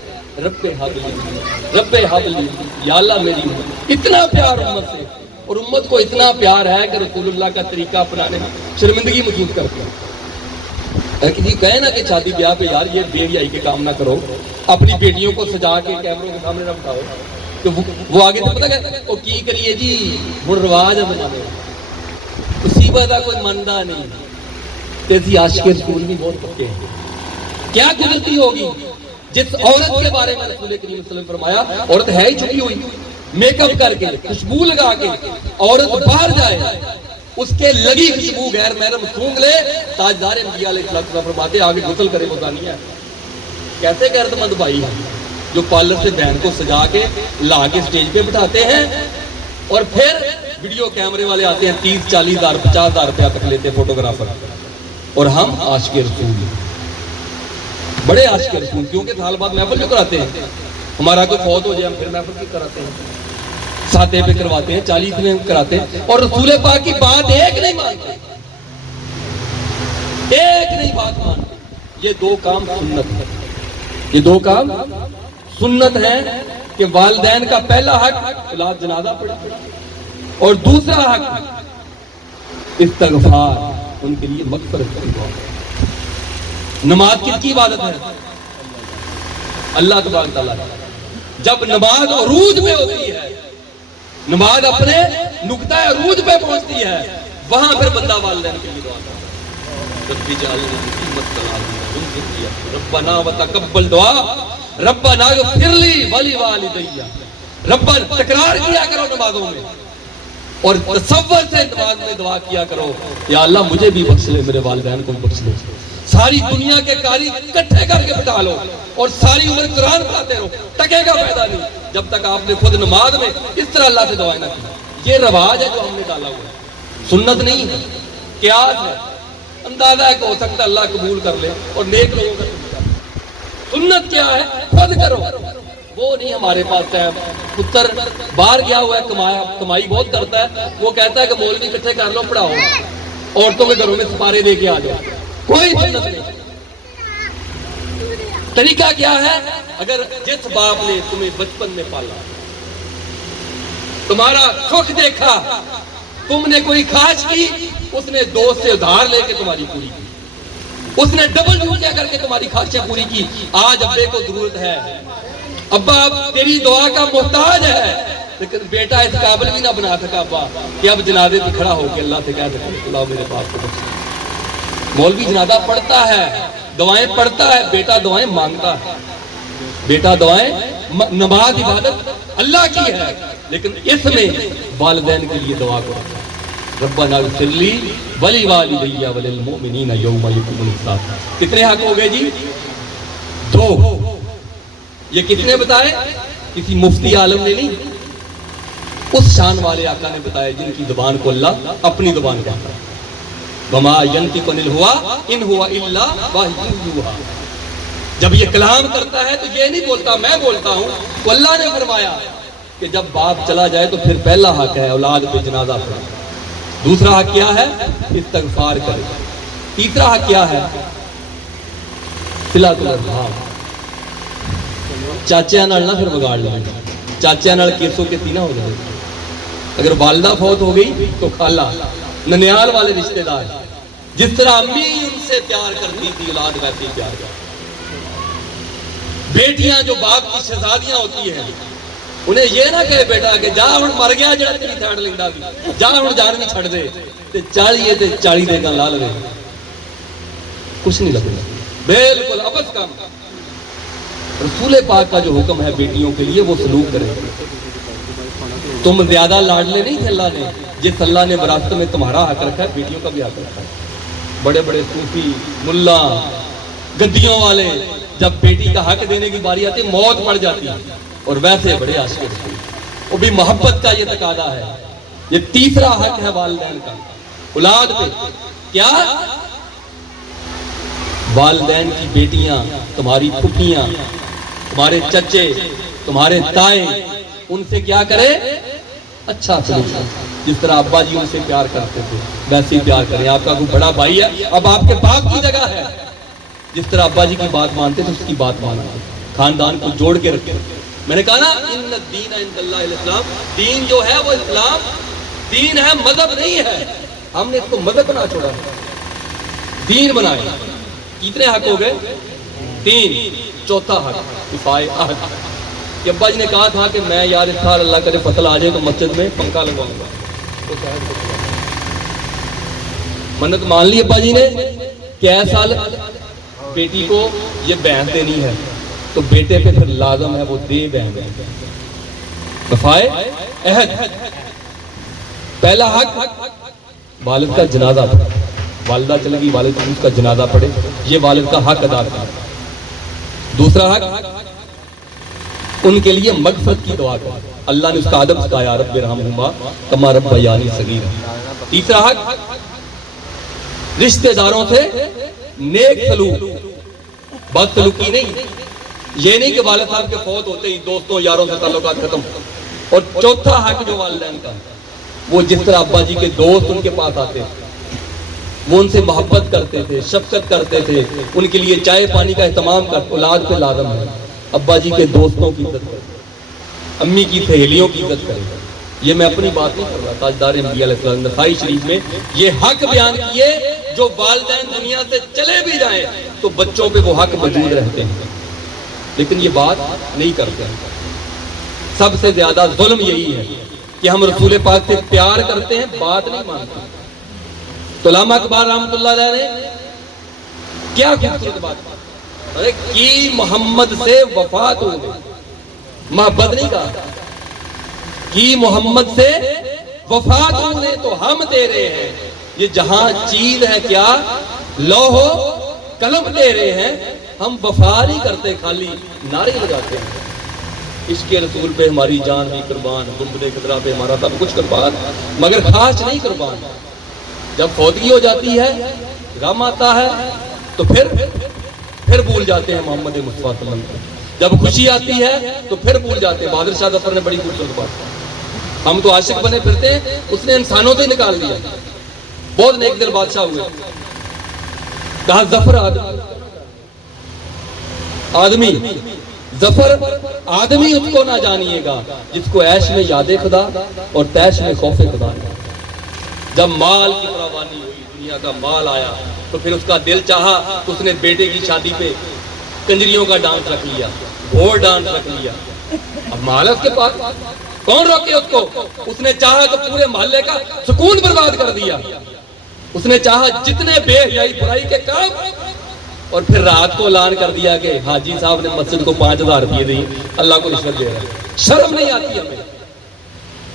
رب حبلی یا اللہ میری امت، اتنا پیار امت سے، اور امت کو اتنا پیار ہے کہ رسول اللہ کا طریقہ اپنانے میں شرمندگی محسوس کرتے ہیں۔ کسی کہے نا کہ شادی بیاہ پہ یار یہ بے حیائی کے کام نہ کرو، اپنی بیٹیوں کو سجا کے کیمروں کے سامنے نہ بٹھاؤ، تو وہ آگے سے پتہ کہ وہ کی کریے جی ہن رواج ہے بنانے اسی بات کوئی مانتا نہیں۔ تیزی عاشق رسول بھی بہت پکے ہیں۔ کیا گزرتی ہوگی جس عورت کے بارے میں رسول کریم صلی اللہ علیہ وسلم نے فرمایا عورت ہے ہی چھپی ہوئی، میک اپ کر کے خوشبو لگا کے عورت باہر جائے، اس کے لگی خوشبو غیر محرم سونگ لے، تاجدار انبیاء علیہ السلام فرماتے آگے غسل کرے وہ دانیہ ہے۔ کیسے غیرت مند بھائی ہیں جو پارلر سے بہن کو سجا کے لا کے سٹیج پہ بٹھاتے ہیں، اور پھر ویڈیو کیمرے والے آتے ہیں 30-40,000 50,000 روپیہ تک لیتے فوٹوگرافر، اور ہم عاشق رسول بڑے عاشق رسول، کیونکہ سال بعد محفل جو کراتے ہیں، ہمارا کوئی فوت ہو جائے ہم پھر محفل کی کراتے ہیں، ساتھے پہ کرواتے ہیں، 40 میں کراتے ہیں، اور رسول پاک کی بات ایک نہیں مانتے، ایک نہیں بات مانتے۔ یہ دو کام سنت ہے، یہ دو کام سنت ہے کہ والدین کا پہلا حق اولاد جنازہ پڑھے، اور دوسرا حق استغفار، ان کے لیے مغفرت کا دعا۔ نماز کس کی عبادت ہے؟ اللہ تبارک تعالیٰ۔ جب نماز عروج پہ ہوتی ہے، نماز اپنے نقطہ عروج پہ پہنچتی ہے، وہاں پھر بندہ والدین کے لیے دعا کرتا ہے، ربنا وتقبل دعا، ربنا اغفر لی ولوالدی، ربنا تکرار کیا کرو نمازوں میں، اور تصور سے نماز میں دعا کیا کرو یا اللہ مجھے بھی بخش لے، میرے والدین کو بخش لے۔ ساری دنیا کے قاری اکٹھے کر کے بٹھا لو اور ساری عمر قرآن پڑھاتے رہو، ٹکے گا فائدہ نہیں جب تک آپ نے خود نماز میں اس طرح اللہ سے دعائیں نہ کی۔ یہ رواج ہے جو ہم نے ڈالا ہوا ہے، سنت نہیں ہے، قیاس ہے، اندازہ ہے کہ ہو سکتا ہے اللہ قبول کر لے اور نیک لوگوں کا سنت کیا ہے؟ خود کرو، وہ نہیں ہمارے پاس ہے۔ پتر باہر گیا ہوا ہے، کمائی بہت کرتا ہے، وہ کہتا ہے کہ مولوی اکٹھے کر لو پڑھاؤ، عورتوں کے گھروں میں سپارے دے کے آ جاؤ، کوئی سنت نہیں۔ طریقہ کیا ہے؟ اگر جس باپ نے تمہیں بچپن میں پالا، تمہارا سکھ دیکھا، تم نے کوئی خواہش کی، اس نے دوست سے ادھار لے کے تمہاری پوری کی، اس نے ڈبل ڈیوٹیاں کر کے تمہاری خواہشیں پوری کی۔ آج ابے کو ضرورت ہے، ابا تیری دعا کا محتاج ہے، لیکن بیٹا اس قابل بھی نہ بنا سکا ابا کہ اب جنازے پہ کھڑا ہو کے اللہ سے کہہ سکے اللہ میرے باپ کو بخش۔ مولوی جنازہ پڑھتا ہے، دعائیں پڑھتا ہے، بیٹا دعائیں مانگتا ہے، بیٹا دعائیں، نماز عبادت اللہ کی ہے، لیکن اس میں والدین کے لیے دعا کرو، ربنا اغفر لی ولوالدی وللمؤمنین یوم یقوم الحساب۔ کتنے حق ہو گئے جی؟ 2۔ یہ کس نے بتائے؟ کسی مفتی عالم نے نہیں، اس شان والے آقا نے بتایا جن کی زبان کو اللہ اپنی زبان کہتا ہے، وما ينطق عن الهوى ان هو الا وحی یوحی۔ جب یہ کلام کرتا ہے تو یہ نہیں بولتا میں بولتا ہوں، تو اللہ نے فرمایا کہ جب باپ چلا جائے تو پھر پہلا حق ہے اولاد پہ جنازہ پڑھے، دوسرا حق کیا ہے؟ استغفار کرے، تیسرا حق کیا ہے؟ صلۃ الارحام۔ چاچیاں نال نہ پھر بگاڑ لیں، چاچیاں نال کیسوں کے تینہ ہو جائے، اگر والدہ فوت ہو گئی تو خالہ، ننیال والے رشتہ دار، جس طرح امی ان سے پیار کرتی تھی اولاد ویسے ہی پیار کرتی۔ بیٹیاں جو باپ کی شہزادیاں ہوتی ہیں، انہیں یہ نہ کہے بیٹا کہ جا ہن مر گیا جڑا تیری تھاڑ لیندا سی، جا ہن جان بھی چھڑ دے تے 40 تے 40 دے گا لا لے، کچھ نہیں لگے، بالکل ابس کام۔ رسول پاک کا جو حکم ہے بیٹیوں کے لیے وہ سلوک کرے۔ تم زیادہ لاڈلے نہیں تھے اللہ نے، جس اللہ نے وراثت میں تمہارا حق رکھا ہے بیٹیوں کا بھی حق رکھا ہے۔ بڑے بڑے صوفی ملا گدیوں والے جب بیٹی کا حق دینے کی باری آتی موت پڑ جاتی ہے، اور ویسے بڑے عاشق رسول، وہ بھی محبت کا یہ تقاضا ہے۔ یہ تیسرا حق ہے والدین کا اولاد پہ، کیا؟ والدین کی بیٹیاں، تمہاری پھپھیاں، تمہارے چچے، تمہارے تائے، ان سے کیا کرے؟ اچھا سلوک، جس طرح ابا جی ان سے پیار کرتے تھے ویسے ہی پیار کریں۔ آپ کا کوئی بڑا بھائی ہے، اب آپ کے باپ کی جگہ ہے، جس طرح ابا جی کی بات مانتے تھے اس کی بات مانتے، خاندان کو جوڑ کے رکھتے۔ میں نے کہا نا ان الدین عند اللہ الاسلام، دین جو ہے وہ اسلام دین ہے، مذہب نہیں ہے۔ ہم نے اس کو مذہب بنا چھوڑا، دین بنائے۔ کتنے حق ہو گئے؟ 3۔ چوتھا حق دفاع عہد، کہ ابا جی نے کہا تھا کہ میں یار اس سال اللہ کرے فصل آ جائے تو مسجد میں پنکھا لگواؤں گا، منت مان لی ابا جی نے کہ اے سال بیٹی کو یہ بہن دینی ہے، تو بیٹے پہ پھر لازم ہے وہ دے بہن۔ دفاع عہد۔ پہلا حق والد کا جنازہ پڑھے، والدہ چلے گی والد اس کا جنازہ پڑھے، یہ والد کا حق ادا کرے۔ دوسرا حق ان کے لیے مغفرت کی دعا کرے، اللہ نے اس کا ادب سکھایا رب ارحمہما کما ربیانی صغیرا۔ تیسرا حق رشتہ داروں سے نیک سلوک، بد سلوکی نہیں، یہ نہیں کہ والد صاحب کے فوت ہوتے ہی دوستوں یاروں سے تعلقات ختم۔ اور چوتھا حق جو والدین کا، وہ جس طرح ابا جی کے دوست ان کے پاس آتے وہ ان سے محبت کرتے تھے، شفقت کرتے تھے، ان کے لیے چائے پانی کا اہتمام کرتے، اولاد پہ لازم ہے ابا جی کے دوستوں کی عزت کرے، امی کی سہیلیوں کی عزت کرے۔ یہ میں اپنی بات نہیں کر رہا، تاجدار انبیاء علیہ السلام نسائی شریف میں یہ حق بیان کیے، جو والدین دنیا سے چلے بھی جائیں تو بچوں پہ وہ حق موجود رہتے ہیں، لیکن یہ بات نہیں کرتے ہیں۔ سب سے زیادہ ظلم یہی ہے کہ ہم رسول پاک سے پیار کرتے ہیں، بات نہیں مانتے۔ تو علامہ اقبال رحمۃ اللہ علیہ نے کیا خوبصورت بات کی، محمد سے وفات ہو گئی، محبت نہیں کہا، کی محمد سے وفات ہو گئی تو ہم تیرے ہیں، یہ جہاں چیز ہے کیا لوح و قلم تیرے ہیں، ہم وفا نہیں کرتے خالی نعرے لگاتے ہیں۔ عشق رسول پہ ہماری جان بھی قربان، گنبد خضرا پہ ہمارا سب کچھ قربان، مگر خاص نہیں قربان۔ جب فوتگی ہو جاتی ہے، غم آتا ہے، تو پھر بھول جاتے ہیں محمد مصطفیٰ صلی اللہ علیہ وسلم۔ جب خوشی آتی ہے تو پھر بھول جاتے ہیں۔ بہادر شاہ ظفر نے بڑی خوبصورت بات، ہم تو عاشق بنے پھرتے ہیں، اس نے انسانوں سے نکال دیا۔ بہت نیک دل بادشاہ ہوئے، کہا ظفر آدمی، ظفر آدمی اس کو نہ جانیے گا جس کو عیش میں یاد خدا اور تیش میں خوف خدا۔ جب مال کی فراوانی ہوئی، دنیا کا مال آیا، تو پھر اس کا دل چاہا، اس نے بیٹے کی شادی پہ کنجریوں کا ڈانس رکھ لیا، گھوڑ ڈانس رکھ لیا۔ اب مال اس کے پاس، کون روکے اس کو؟ اس نے چاہا تو پورے محلے کا سکون برباد کر دیا۔ اس نے چاہا جتنے بے حیائی برائی کے کام، اور پھر رات کو اعلان کر دیا کہ حاجی صاحب نے مسجد کو 5000 روپیے دی، اللہ کو رشوت دے رہا ہے۔ شرم نہیں آتی ہمیں؟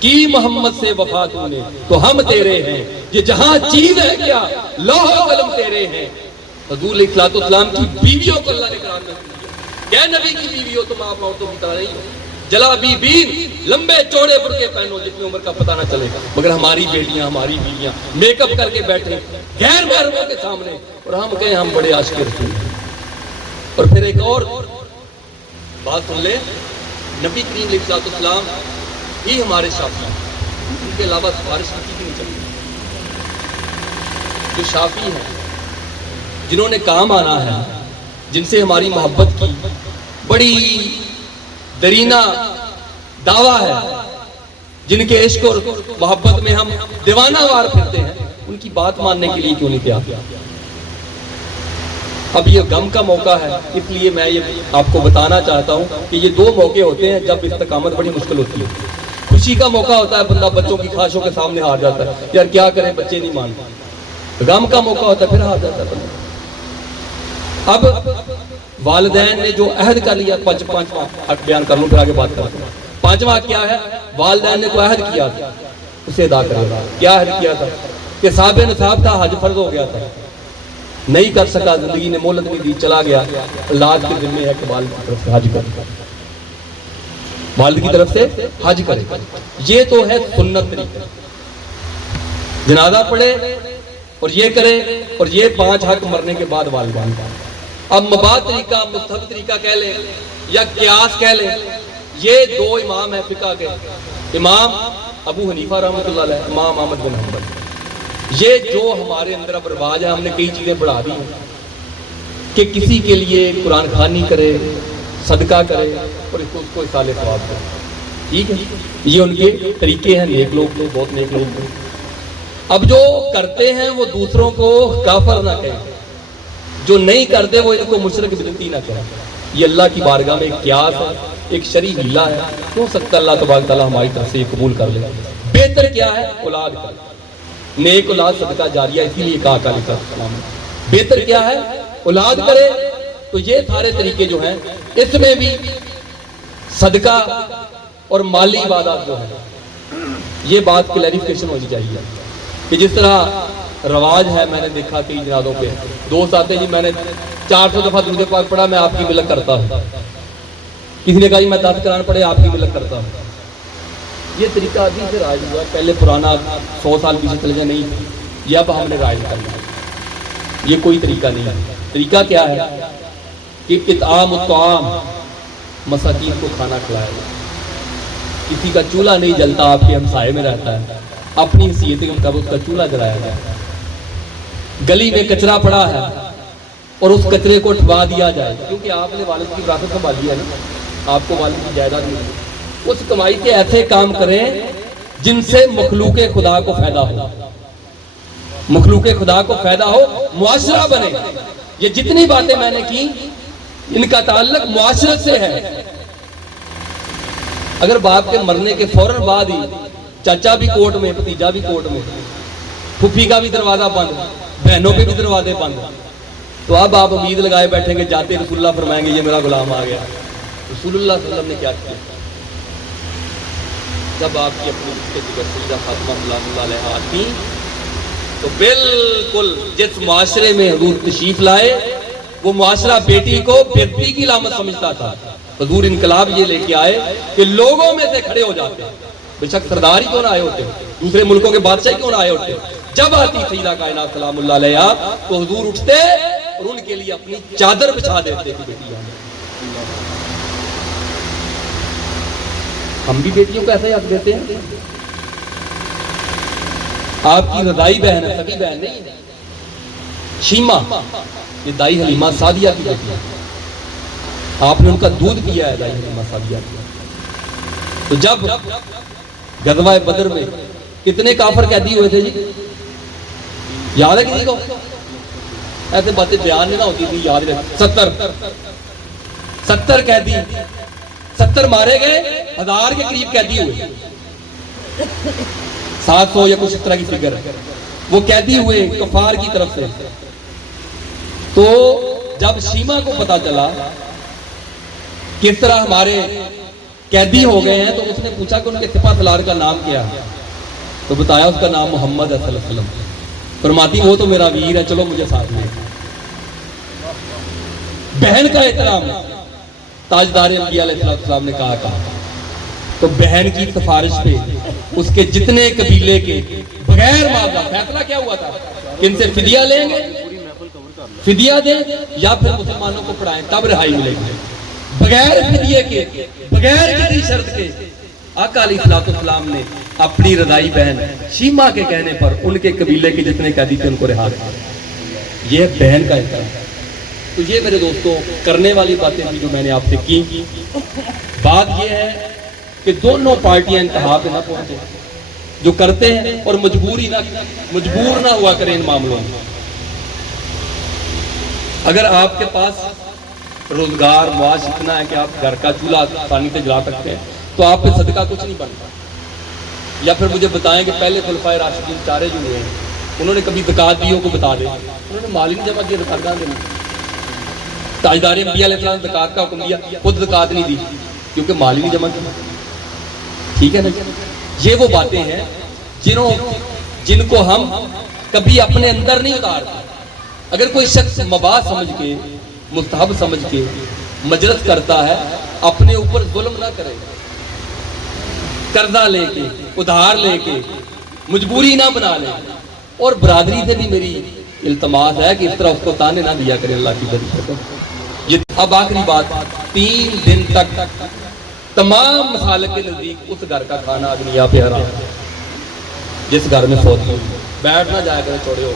کی محمد سے وفات ہونے تو ہم تیرے ہیں، یہ جہاں چیز ہے کیا لوح و قلم تیرے ہیں۔ حضور علیہ السلام کی بیویوں کو اللہ نے کرام دیا، کہ نبی کی بیویوں تم آپ عورتوں کی طرح نہیں ہو، جلابی بین لمبے چوڑے برقعے پہنو جتنی عمر کا پتہ نہ چلے، مگر ہماری بیٹیاں ہماری بیویاں میک اپ کر کے بیٹھے غیر محرموں کے سامنے، اور ہم کہیں ہم بڑے عاشق رسول ہیں۔ اور پھر ایک اور بات سن لیں، نبی کریم علیہ السلام ہی ہمارے شافی ہیں، ان کے علاوہ سفارش کسی کی نہیں چلتی۔ جو شافی ہیں، جنہوں نے کام آنا ہے، جن سے ہماری محبت کی بڑی درینہ دعویٰ ہے، جن کے عشق اور محبت میں ہم دیوانہ وار پھرتے ہیں، ان کی بات ماننے کے لیے کیوں نہیں تیار؟ اب یہ غم کا موقع ہے، اس لیے میں یہ آپ کو بتانا چاہتا ہوں کہ یہ 2 موقع ہوتے ہیں جب استقامت بڑی مشکل ہوتی ہے۔ خوشی کا موقع ہوتا ہے، بندہ بچوں کی خواہشوں کے سامنے ہار جاتا ہے، یار کیا کرے بچے نہیں مانتے۔ غم کا موقع ہوتا ہے، پھر ہار جاتا ہے بندہ۔ اب والدین نے جو عہد کر لیا، پانچواں بیان کر لوں پھر آگے بات کرتے ہیں۔ 5واں کیا ہے؟ والدین نے کوئی عہد کیا تھا، اسے ادا کرے گا۔ کیا عہد کیا تھا؟ کہ صاحب نصاب تھا، حج فرض ہو گیا تھا، نہیں کر سکا، زندگی نے مہلت نہیں دی، چلا گیا، اولاد کے ذمہ ہے کہ والد کی طرف سے حج کرے، والد کی طرف سے حج کرے۔ یہ تو ہے سنت طریقہ، جنازہ پڑھے اور یہ کرے، اور یہ 5 حق مرنے کے بعد والدین کا۔ اب مباح طریقہ، مستحب طریقہ کہہ لیں یا قیاس کہہ لیں، یہ 2 امام ہیں فقہ کے، امام ابو حنیفہ رحمۃ اللہ علیہ، امام احمد بن حنبل۔ یہ جو ہمارے اندر اب رواج ہے، ہم نے کئی چیزیں بڑھا دی ہیں، کہ کسی کے لیے قرآن خوانی کرے, صدقہ کرے اور اس کو اصال ثواب کرے. ٹھیک ہے, یہ ان کے طریقے ہیں. نیک لوگ تھے, بہت نیک لوگ تھے. اب جو کرتے ہیں وہ دوسروں کو کافر نہ کہیں, جو نہیں کرتے وہ ان کو مشرک بدعتی نہ کہیں. یہ اللہ کی بارگاہ میں ایک قیاس ہے, ایک شرعی ہیلا ہے. ہو سکتا ہے اللہ تبارک تعالیٰ ہماری طرف سے یہ قبول کر لے. بہتر کیا ہے؟ اولاد کا نیک اولاد صدقہ جاریہ, اسی لیے کہا علیہ السلام. بہتر کیا ہے؟ اولاد کرے. تو یہ سارے طریقے جو ہیں اس میں بھی صدقہ اور مالی عبادات جو ہے, یہ بات کلیریفیکیشن ہونی چاہیے کہ جس طرح رواج ہے, میں نے دیکھا کئی جنازوں پہ دوست آتے جی میں نے 400 دفعہ درود پاک پڑھا, میں آپ کی ملت کرتا ہوں. کسی نے کہا جی میں 10 قرآن پڑھے آپ کی ملت کرتا ہوں. یہ طریقہ ابھی سے رائج ہوا, پہلے پرانا 100 سال پیچھے چلے جائیں نہیں, یہ اب ہم نے رائج کرنا. یہ کوئی طریقہ نہیں ہے. طریقہ کیا ہے کہ اطعام الطعام, مساکین کو کھانا کھلایا جائے. کسی کا چولہا نہیں جلتا, آپ کے ہمسائے میں رہتا ہے, اپنی حیثیت کے مطابق اس کا چولہا جلایا جائے. گلی میں کچرا پڑا ہے اور اس کچرے کو اٹھوا دیا جائے, کیونکہ آپ نے والد کی وراثت سنبھالی ہے نا, آپ کو والد کی جائیداد ملی. اس کمائی کے ایسے کام کریں جن سے مخلوق خدا کو فائدہ ہو, مخلوق خدا کو فائدہ ہو, معاشرہ بنے. یہ جتنی باتیں میں نے کی ان کا تعلق معاشرت سے ہے. اگر باپ کے مرنے کے فوراً بعد ہی چاچا بھی کورٹ میں, بھتیجا بھی کورٹ میں, پھوپھی کا بھی دروازہ بند, بہنوں کے بھی دروازے بند, تو اب آپ امید لگائے بیٹھیں گے جاتے رسول اللہ فرمائیں گے یہ میرا غلام آ گیا. رسول اللہ صلی اللہ علیہ وسلم نے کیا کیا؟ جب آپ کی اپنی سیدہ فاطمہ اللہ علیہ آتی تو بالکل جس معاشرے میں حضور تشریف لائے وہ معاشرہ بیٹی کو بےعزتی کی علامت سمجھتا تھا. حضور انقلاب یہ لے کے آئے کہ لوگوں میں سے کھڑے ہو جاتے, بے شک سردار ہی کیوں نہ آئے ہوتے, دوسرے ملکوں کے بادشاہ کیوں نہ آئے ہوتے. جب آتی سیدہ کائنات سلام اللہ علیہا تو حضور اٹھتے اور ان کے لیے اپنی چادر بچھا دیتے کہ بیٹی آئے. ہم بھی بیٹیوں کو ایسا ہی حق دیتے ہیں. آپ کی رضائی بہن ہے, سبھی بہن نہیں, شیما یہ دائی حلیمہ سعدیہ کی بیٹی ہے, آپ نے ان کا دودھ پیا ہے دائی حلیمہ سعدیہ کی. تو جب غزوہ بدر میں کتنے کافر قیدی ہوئے تھے جی, یاد ہے کسی کو؟ ایسے باتیں بیان نہیں نہ ہوتی تھی, یاد رہے. 70 قیدی, 70 مارے گئے, 1000 کے قریب قیدی ہوئے, 700 یا کچھ اس طرح کی فگر ہے. وہ قیدی ہوئے کفار کی طرف سے. تو جب شیما کو پتا چلا کس طرح ہمارے قیدی ہو گئے ہیں تو اس نے پوچھا کہ ان کے سپہ سالار کا نام کیا ہے, تو بتایا اس کا نام محمد صلی اللہ علیہ وسلم. فرماتی وہ تو میرا ویر ہے, چلو مجھے ساتھ میں. بہن کا احترام تاجدار انبیاء علیہ السلام نے کہا تو بہن کی سفارش پہ اس کے جتنے قبیلے کے بغیر معاوضہ, فیصلہ کیا ہوا تھا کہ ان سے فدیہ لیں گے, فدیہ دیں یا پھر مسلمانوں کو پڑھائیں تب رہائی ملے گی. بغیر فدیے کے, بغیر کسی شرط کے آقا علیہ السلام نے اپنی رضائی بہن شیما کے کہنے پر ان کے قبیلے کے جتنے قیدی تھے ان کو رہا کیا. یہ بہن کا احترام. تو یہ میرے دوستوں کرنے والی باتیں بھی جو میں نے آپ سے کی. بات یہ ہے کہ دونوں پارٹیاں انتہا پہ نہ پہنچے, جو کرتے ہیں اور مجبور نہ ہوا کریں ان معاملوں میں. اگر آپ کے پاس روزگار معاش اتنا ہے کہ آپ گھر کا چولہا آسانی سے جلا سکتے ہیں تو آپ پہ صدقہ کچھ نہیں بنتا. یا پھر مجھے بتائیں کہ پہلے خلفائے راشدین چارے جو ہوئے ہیں انہوں نے کبھی زکات دیوں کو بتا دیں, انہوں نے مال ہی نہیں جمع کیا زکات کہاں دینا. تاجدار انبیاء علیہ السلام زکات کا حکم دیا, خود زکات نہیں دی کیونکہ مال ہی نہیں جمع کیا. ٹھیک ہے نا. یہ وہ باتیں ہیں جن کو ہم کبھی اپنے اندر نہیں اتارتے. اگر کوئی شخص مباح سمجھ کے, مستحب سمجھ کے مجلس کرتا ہے, اپنے اوپر ظلم نہ کرے. قرضہ لے کے, ادھار لے کے مجبوری نہ بنا لے. اور برادری سے بھی میری التماس ہے کہ اس طرح اس کو تانے نہ دیا کرے اللہ کی برکت. یہ اب آخری بات, 3 دن تک تمام مسالک کے نزدیک اس گھر کا کھانا اغنیا پہ حرام ہے. جس گھر میں فوت ہوئی بیٹھ نہ جایا کرے چھوڑے ہو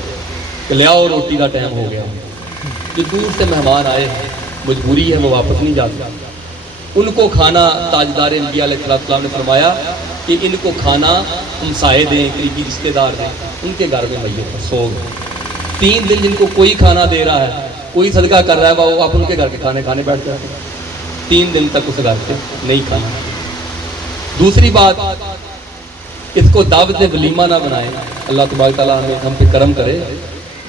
کہ لے آؤ روٹی کا ٹائم ہو گیا. جو دور سے مہمان آئے ہیں مجبوری ہے وہ واپس نہیں جاتے، ان کو کھانا تاجدار انبیاء علیہ السلام نے فرمایا کہ ان کو کھانا ہمسائے دیں، قریبی رشتے دار دیں، ان کے گھر میں میت پر سو گئے۔ 3 دن جن کو کوئی کھانا دے رہا ہے، کوئی صدقہ کر رہا ہے، وہ آپ ان کے گھر کے کھانے بیٹھ جاتے ہیں، 3 دن تک اس گھر سے نہیں کھانا۔ دوسری بات، اس کو دعوت ولیمہ نہ بنائیں، اللہ تبارک تعالیٰ ہم پہ کرم کرے،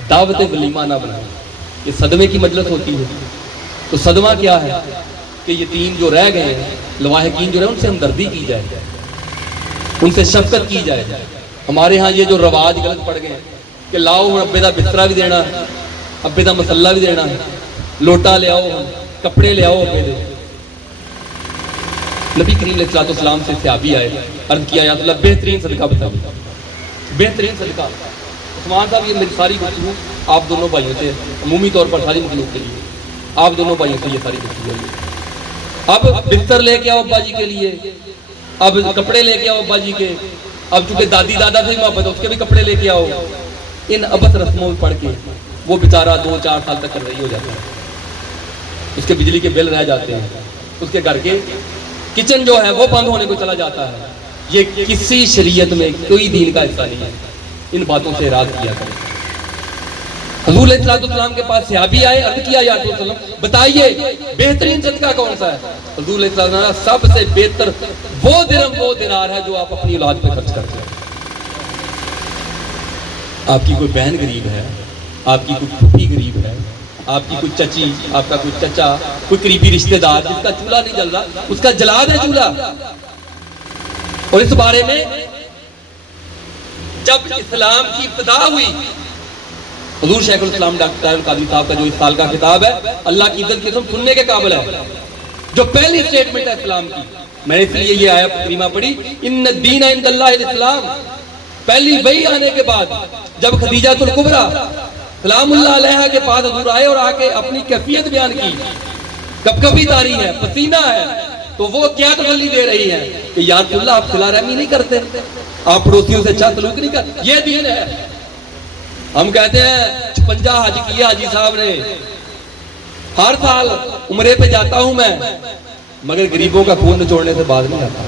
دعوت ولیمہ نہ بنائیں، یہ صدمے کی مجلس ہوتی ہے۔ تو صدمہ کیا ہے کہ یتیم جو رہ گئے ہیں، لواحقین جو رہے ہیں، ان سے ہمدردی کی جائے، ان سے شفقت کی جائے۔ ہمارے ہاں یہ جو رواج غلط پڑ گئے ہیں کہ لاؤ ابے دا بسترا بھی دینا ہے، ابے دا مسلح بھی دینا ہے، لوٹا لے آؤ، کپڑے لے آؤ ابے دے۔ نبی کریم علیہ الصلوۃ والسلام سے صحابی آئے، عرض کیا یا اللہ بہترین صدقہ بتاؤ، بہترین صدقہ۔ عثمان صاحب یہ میری ساری گفتگو آپ دونوں بھائیوں سے، عمومی طور پر ساری مخلوق کے لیے آپ دونوں بھائیوں سے یہ ساری گفتگو ہے۔ اب بستر لے کے آؤ ابا جی کے لیے، اب کپڑے لے کے آؤ ابا جی کے، اب چونکہ دادی دادا سے محبت ہے اس کے بھی کپڑے لے کے آؤ۔ ان ابس رسموں میں پڑھ کے وہ بیچارہ 2-4 سال تک رہی ہو جاتا ہے، اس کے بجلی کے بل رہ جاتے ہیں، اس کے گھر کے کچن جو ہے وہ بند ہونے کو چلا جاتا ہے۔ یہ کسی شریعت میں کوئی دین کا حصہ نہیں ہے، ان باتوں سے اراد کیا کریں۔ حضور علیہ السلام کے پاس صحابی آئے، عرض کیا یا رسول اللہ بتائیے بہترین صدقہ کون سا ہے؟ حضور علیہ السلام نے سب سے بہتر وہ درہم وہ دینار ہے جو آپ اپنی اولاد پہ خرچ کرتے ہیں۔ آپ کی کوئی بہن غریب ہے، آپ کی کوئی پھوپھی غریب ہے، آپ کی کوئی چچی، آپ کا کوئی چچا، کوئی قریبی رشتہ دار جس کا چولہا نہیں جل رہا، اس کا جلا دیں چولہا۔ اور اس بارے میں جب اسلام کی ابتدا ہوئی، حضور شیخ الاسلام ڈاکٹر القادری صاحب کا جو اس سال کا خطاب ہے، اللہ کی عزت کی قسم سننے کے قابل ہے، جو پہلی سٹیٹمنٹ ہے اسلام کی۔ میں نے اس لیے یہ آیت کریمہ پڑھی، ان الدین عند اللہ الاسلام، پہلی وحی آنے کے بعد جب خدیجہ الکبریٰ سلام اللہ علیہا کے پاس حضور آئے اور آ کے اپنی کیفیت بیان کی، کب کبھی تاری ہے، پسینہ ہے، تو وہ کیا تسلی دے رہی ہے کہ یا رسول اللہ آپ صلہ رحمی نہیں کرتے، آپ پڑوسیوں سے اچھا سلوک نہیں کرتے، یہ دین ہے۔ ہم کہتے ہیں 56 حج کیا حاجی صاحب نے، ہر سال عمرے پہ جاتا ہوں میں، مگر غریبوں کا خون نچوڑنے سے باز نہیں آتا،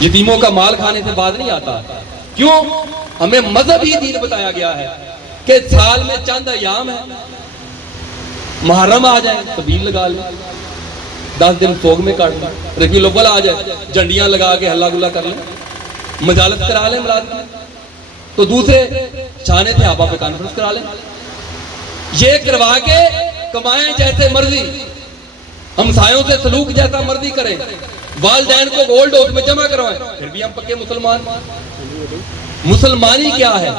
یتیموں کا مال کھانے سے باز نہیں آتا۔ کیوں؟ ہمیں مذہبی دین بتایا گیا ہے کہ سال میں چند ایام ہے، محرم آ جائے سبیل لگا لیں، 10 دن سوگ میں کاٹ لیں، ربیع الاول آ جائے جھنڈیاں لگا کے ہلا گلا کر لیں، مجالس کرا لیں مراد کی، تو دوسرے شانے صحابہ پہ کانفرنس کرا لیں، یہ کروا کے کمائیں جیسے مرضی، ہمسایوں سے سلوک جیسا مرضی کریں، والدین کو گولڈ ہاؤس میں جمع کروائیں، پھر بھی ہم پکے مسلمان۔ مسلمانی کیا ہے؟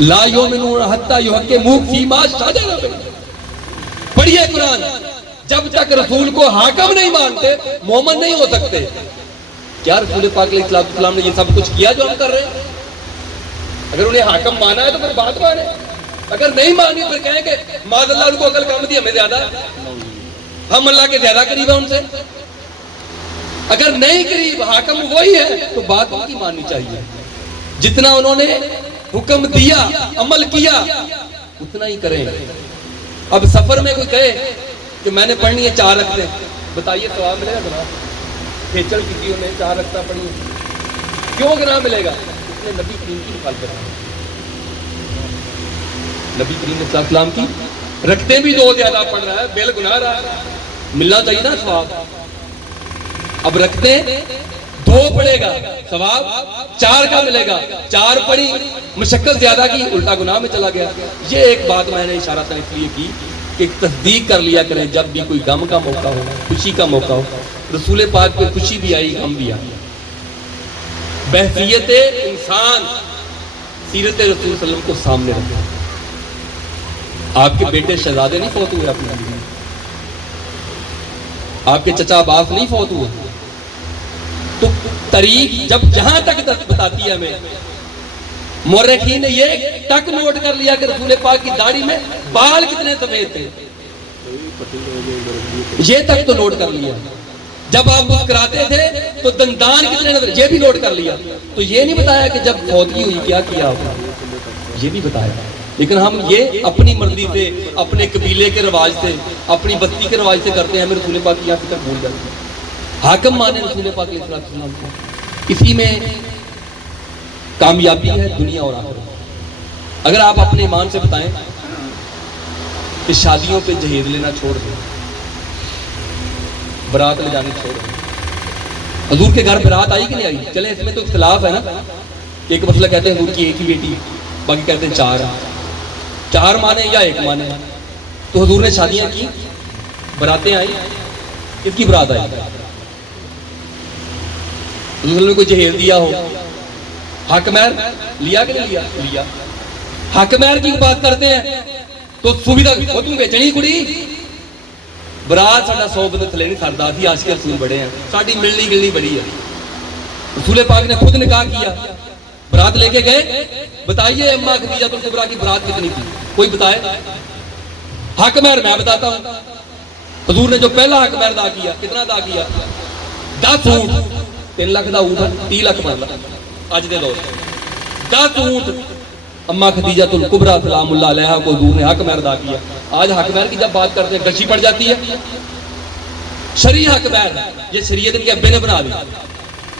لا یؤمنون حتی یحکموک فیما شجر بینہم، پڑھیے قرآن، جب تک رسول کو حاکم نہیں مانتے مومن نہیں ہو سکتے۔ کیا رسول پاک علیہ السلام نے یہ سب کچھ کیا جو ہم کر رہے ہیں؟ اگر انہیں حاکم مانا ہے تو پھر بات مانے، اگر نہیں مانی پھر کہیں کہ معاذ اللہ ان کو عقل کم دی، ہمیں زیادہ ہے، ہم اللہ کے زیادہ قریب ہیں ان سے۔ اگر نہیں قریب، حاکم وہی ہے، تو بات ان کی ماننی چاہیے، جتنا انہوں نے حکم دیا عمل کیا اتنا ہی کریں۔ اب سفر میں کوئی کہے کہ میں نے پڑھنی ہے 4 رکعتیں، بتائیے ثواب ملے گا جناب؟ کھیچڑ کی انہیں 4 رکعتیں پڑھی، کیوں گناہ ملے گا؟ اس نے نبی کریم کی مخالفت کی، نبی کریم علیہ السلام کی رکھتے بھی 2 زیادہ پڑھ رہا ہے، بیل گناہ رہا ہے، ملنا چاہیے نا ثواب۔ اب رکھتے 2 پڑھے گا ثواب 4 کا ملے گا، 4 پڑھی مشقت زیادہ کی الٹا گناہ میں چلا گیا۔ یہ ایک بات میں نے اشارہ اس لیے کی کہ تصدیق کر لیا کریں، جب بھی کوئی غم کا موقع ہو، خوشی کا موقع ہو، رسول پاک پہ خوشی بھی آئی غم بھی آئی، بحثیت انسان سیرت رسول صلی اللہ علیہ وسلم کو سامنے رکھیں۔ آپ کے بیٹے شہزادے نہیں فوت ہوئے اپنی زندگی میں، آپ کے چچا عباس نہیں فوت ہوئے، تو تاریخ جب جہاں تک بتاتی ہے ہمیں، مورخین نے یہ تک نوٹ کر لیا کہ رسول پاک کی داڑھی میں بال کتنے سفید تھے، یہ تک تو نوٹ کر لیا۔ جب آپ مسکراتے تھے تو دندان کتنے نظر، یہ بھی نوٹ کر لیا۔ تو یہ نہیں بتایا کہ جب فوتگی ہوئی کیا کیا آپ نے، یہ بھی بتایا۔ لیکن ہم یہ اپنی مرضی سے، اپنے قبیلے کے رواج سے، اپنی بستی کے رواج سے کرتے ہیں، ہمیں رسول پاک کی یہاں تک بھول جاتے ہیں۔ حاکم مانے رسول پاک علیہ السلام کو، اسی میں کامیابی ہے دنیا اور آخرت۔ اگر آپ اپنے ایمان سے بتائیں کہ شادیوں پہ جہیز لینا چھوڑ دیں، برات لے جانی چھوڑ دیں۔ حضور کے گھر برات آئی کہ نہیں آئی؟ چلیں اس میں تو اختلاف ہے نا، ایک مسئلہ کہتے ہیں حضور کی ایک ہی بیٹی، باقی کہتے ہیں چار مانے یا ایک مانے۔ تو حضور نے شادیاں کی، براتیں آئی، کس کی برات آئی؟ حضور نے کوئی جہیز دیا ہو، حق مہر لیا کہ نہیں لیا؟ لیا۔ حق مہر کی بات کرتے ہیں تو سویدھا وہ تم بیچنی کڑی، برات ساڈا 100 بندے تھلے نہیں سردا سی، عاشق رسول بڑے ہیں، ساڈی ملنی گلنی بڑی ہے۔ رسول پاک نے خود نکاح کیا، برات لے کے گئے، بتائیے اماں خدیجہ الکبریٰ کی برات کتنی تھی؟ کوئی بتائے؟ حق مہر میں بتاتا ہوں، حضور نے جو پہلا حق مہر ادا کیا، کتنا ادا کیا؟ 10 اونٹ، 3 لاکھ دا اونٹ 30 لاکھ بنتا اج دے دور 10 اونٹ اماں خدیجہ الکبریٰ سلام اللہ علیہا کو حضور نے حق مہر ادا کیا۔ آج حق مہر کی جب بات کرتے ہیں گشی پڑ جاتی ہے۔ شرعی حق مہر یہ شریعت کے ابے نے بنا دیا،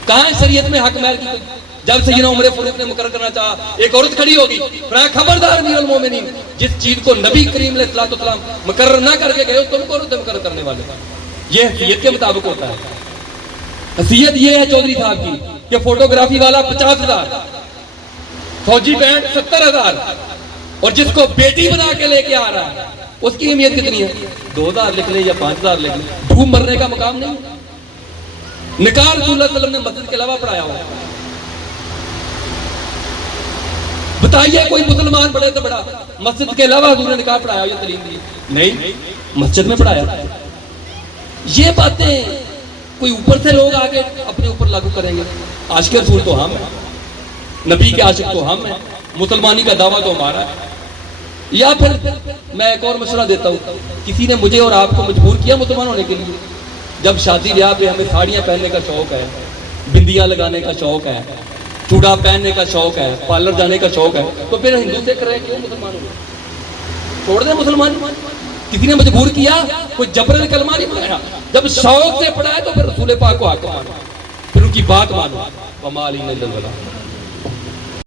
کہاں ہے شریعت میں حق مہر کی؟ جب سیدنا عمر فاروق نے مقرر کرنا چاہا، ایک عورت کھڑی ہوگی، فرمایا خبردار امیر المومنین، جس چیز کو نبی کریم علیہ السلام مقرر نہ کر کے گئے اس کو بھی عورت مقرر کرنے والے، یہ حیثیت کے مطابق ہوتا ہے۔ حیثیت یہ ہے چودھری صاحب کی کہ فوٹوگرافی والا 50,000، فوجی بینڈ 70,000، اور جس کو بیٹی بنا کے لے کے آ رہا ہے اس کی اہمیت کتنی ہے؟ 2,000 لکھ لیں یا 5,000 لکھ لیں، ڈھوم مرنے کا مقام نہیں۔ نکاح رسول اللہ صلی اللہ علیہ وسلم نے مسجد کے علاوہ پڑھایا ہوا، بتائیے کوئی مسلمان بڑے سے بڑا مسجد کے علاوہ حضور نے نکاح پڑھایا یا تعلیم دی؟ نہیں، مسجد میں پڑھایا۔ یہ باتیں کوئی اوپر سے لوگ آگے اپنے اوپر لاگو کریں گے؟ عاشق رسول تو ہم ہیں، نبی کے عاشق تو ہم ہیں، مسلمانی کا دعویٰ تو ہمارا ہے۔ یا پھر میں ایک اور مشورہ دیتا ہوں، کسی نے مجھے اور آپ کو مجبور کیا مسلمان ہونے کے لیے؟ جب شادی بیاہ پہ ہمیں ساڑیاں پہننے کا شوق ہے، بندیاں لگانے کا شوق ہے، چوڑا پہننے کا شوق ہے، پارلر جانے کا شوق ہے، تو پھر ہندو سے کریں کیوں مسلمان ہوئے؟ چھوڑ دیں مسلمان۔ کسی نے مجبور کیا، کوئی جبرن کلمہ نہیں پڑھایا، جب شوق سے پڑھا ہے تو پھر رسول پاک کو حق مانو، پھر ان کی بات مانو۔ وما علینا الا البلاغ۔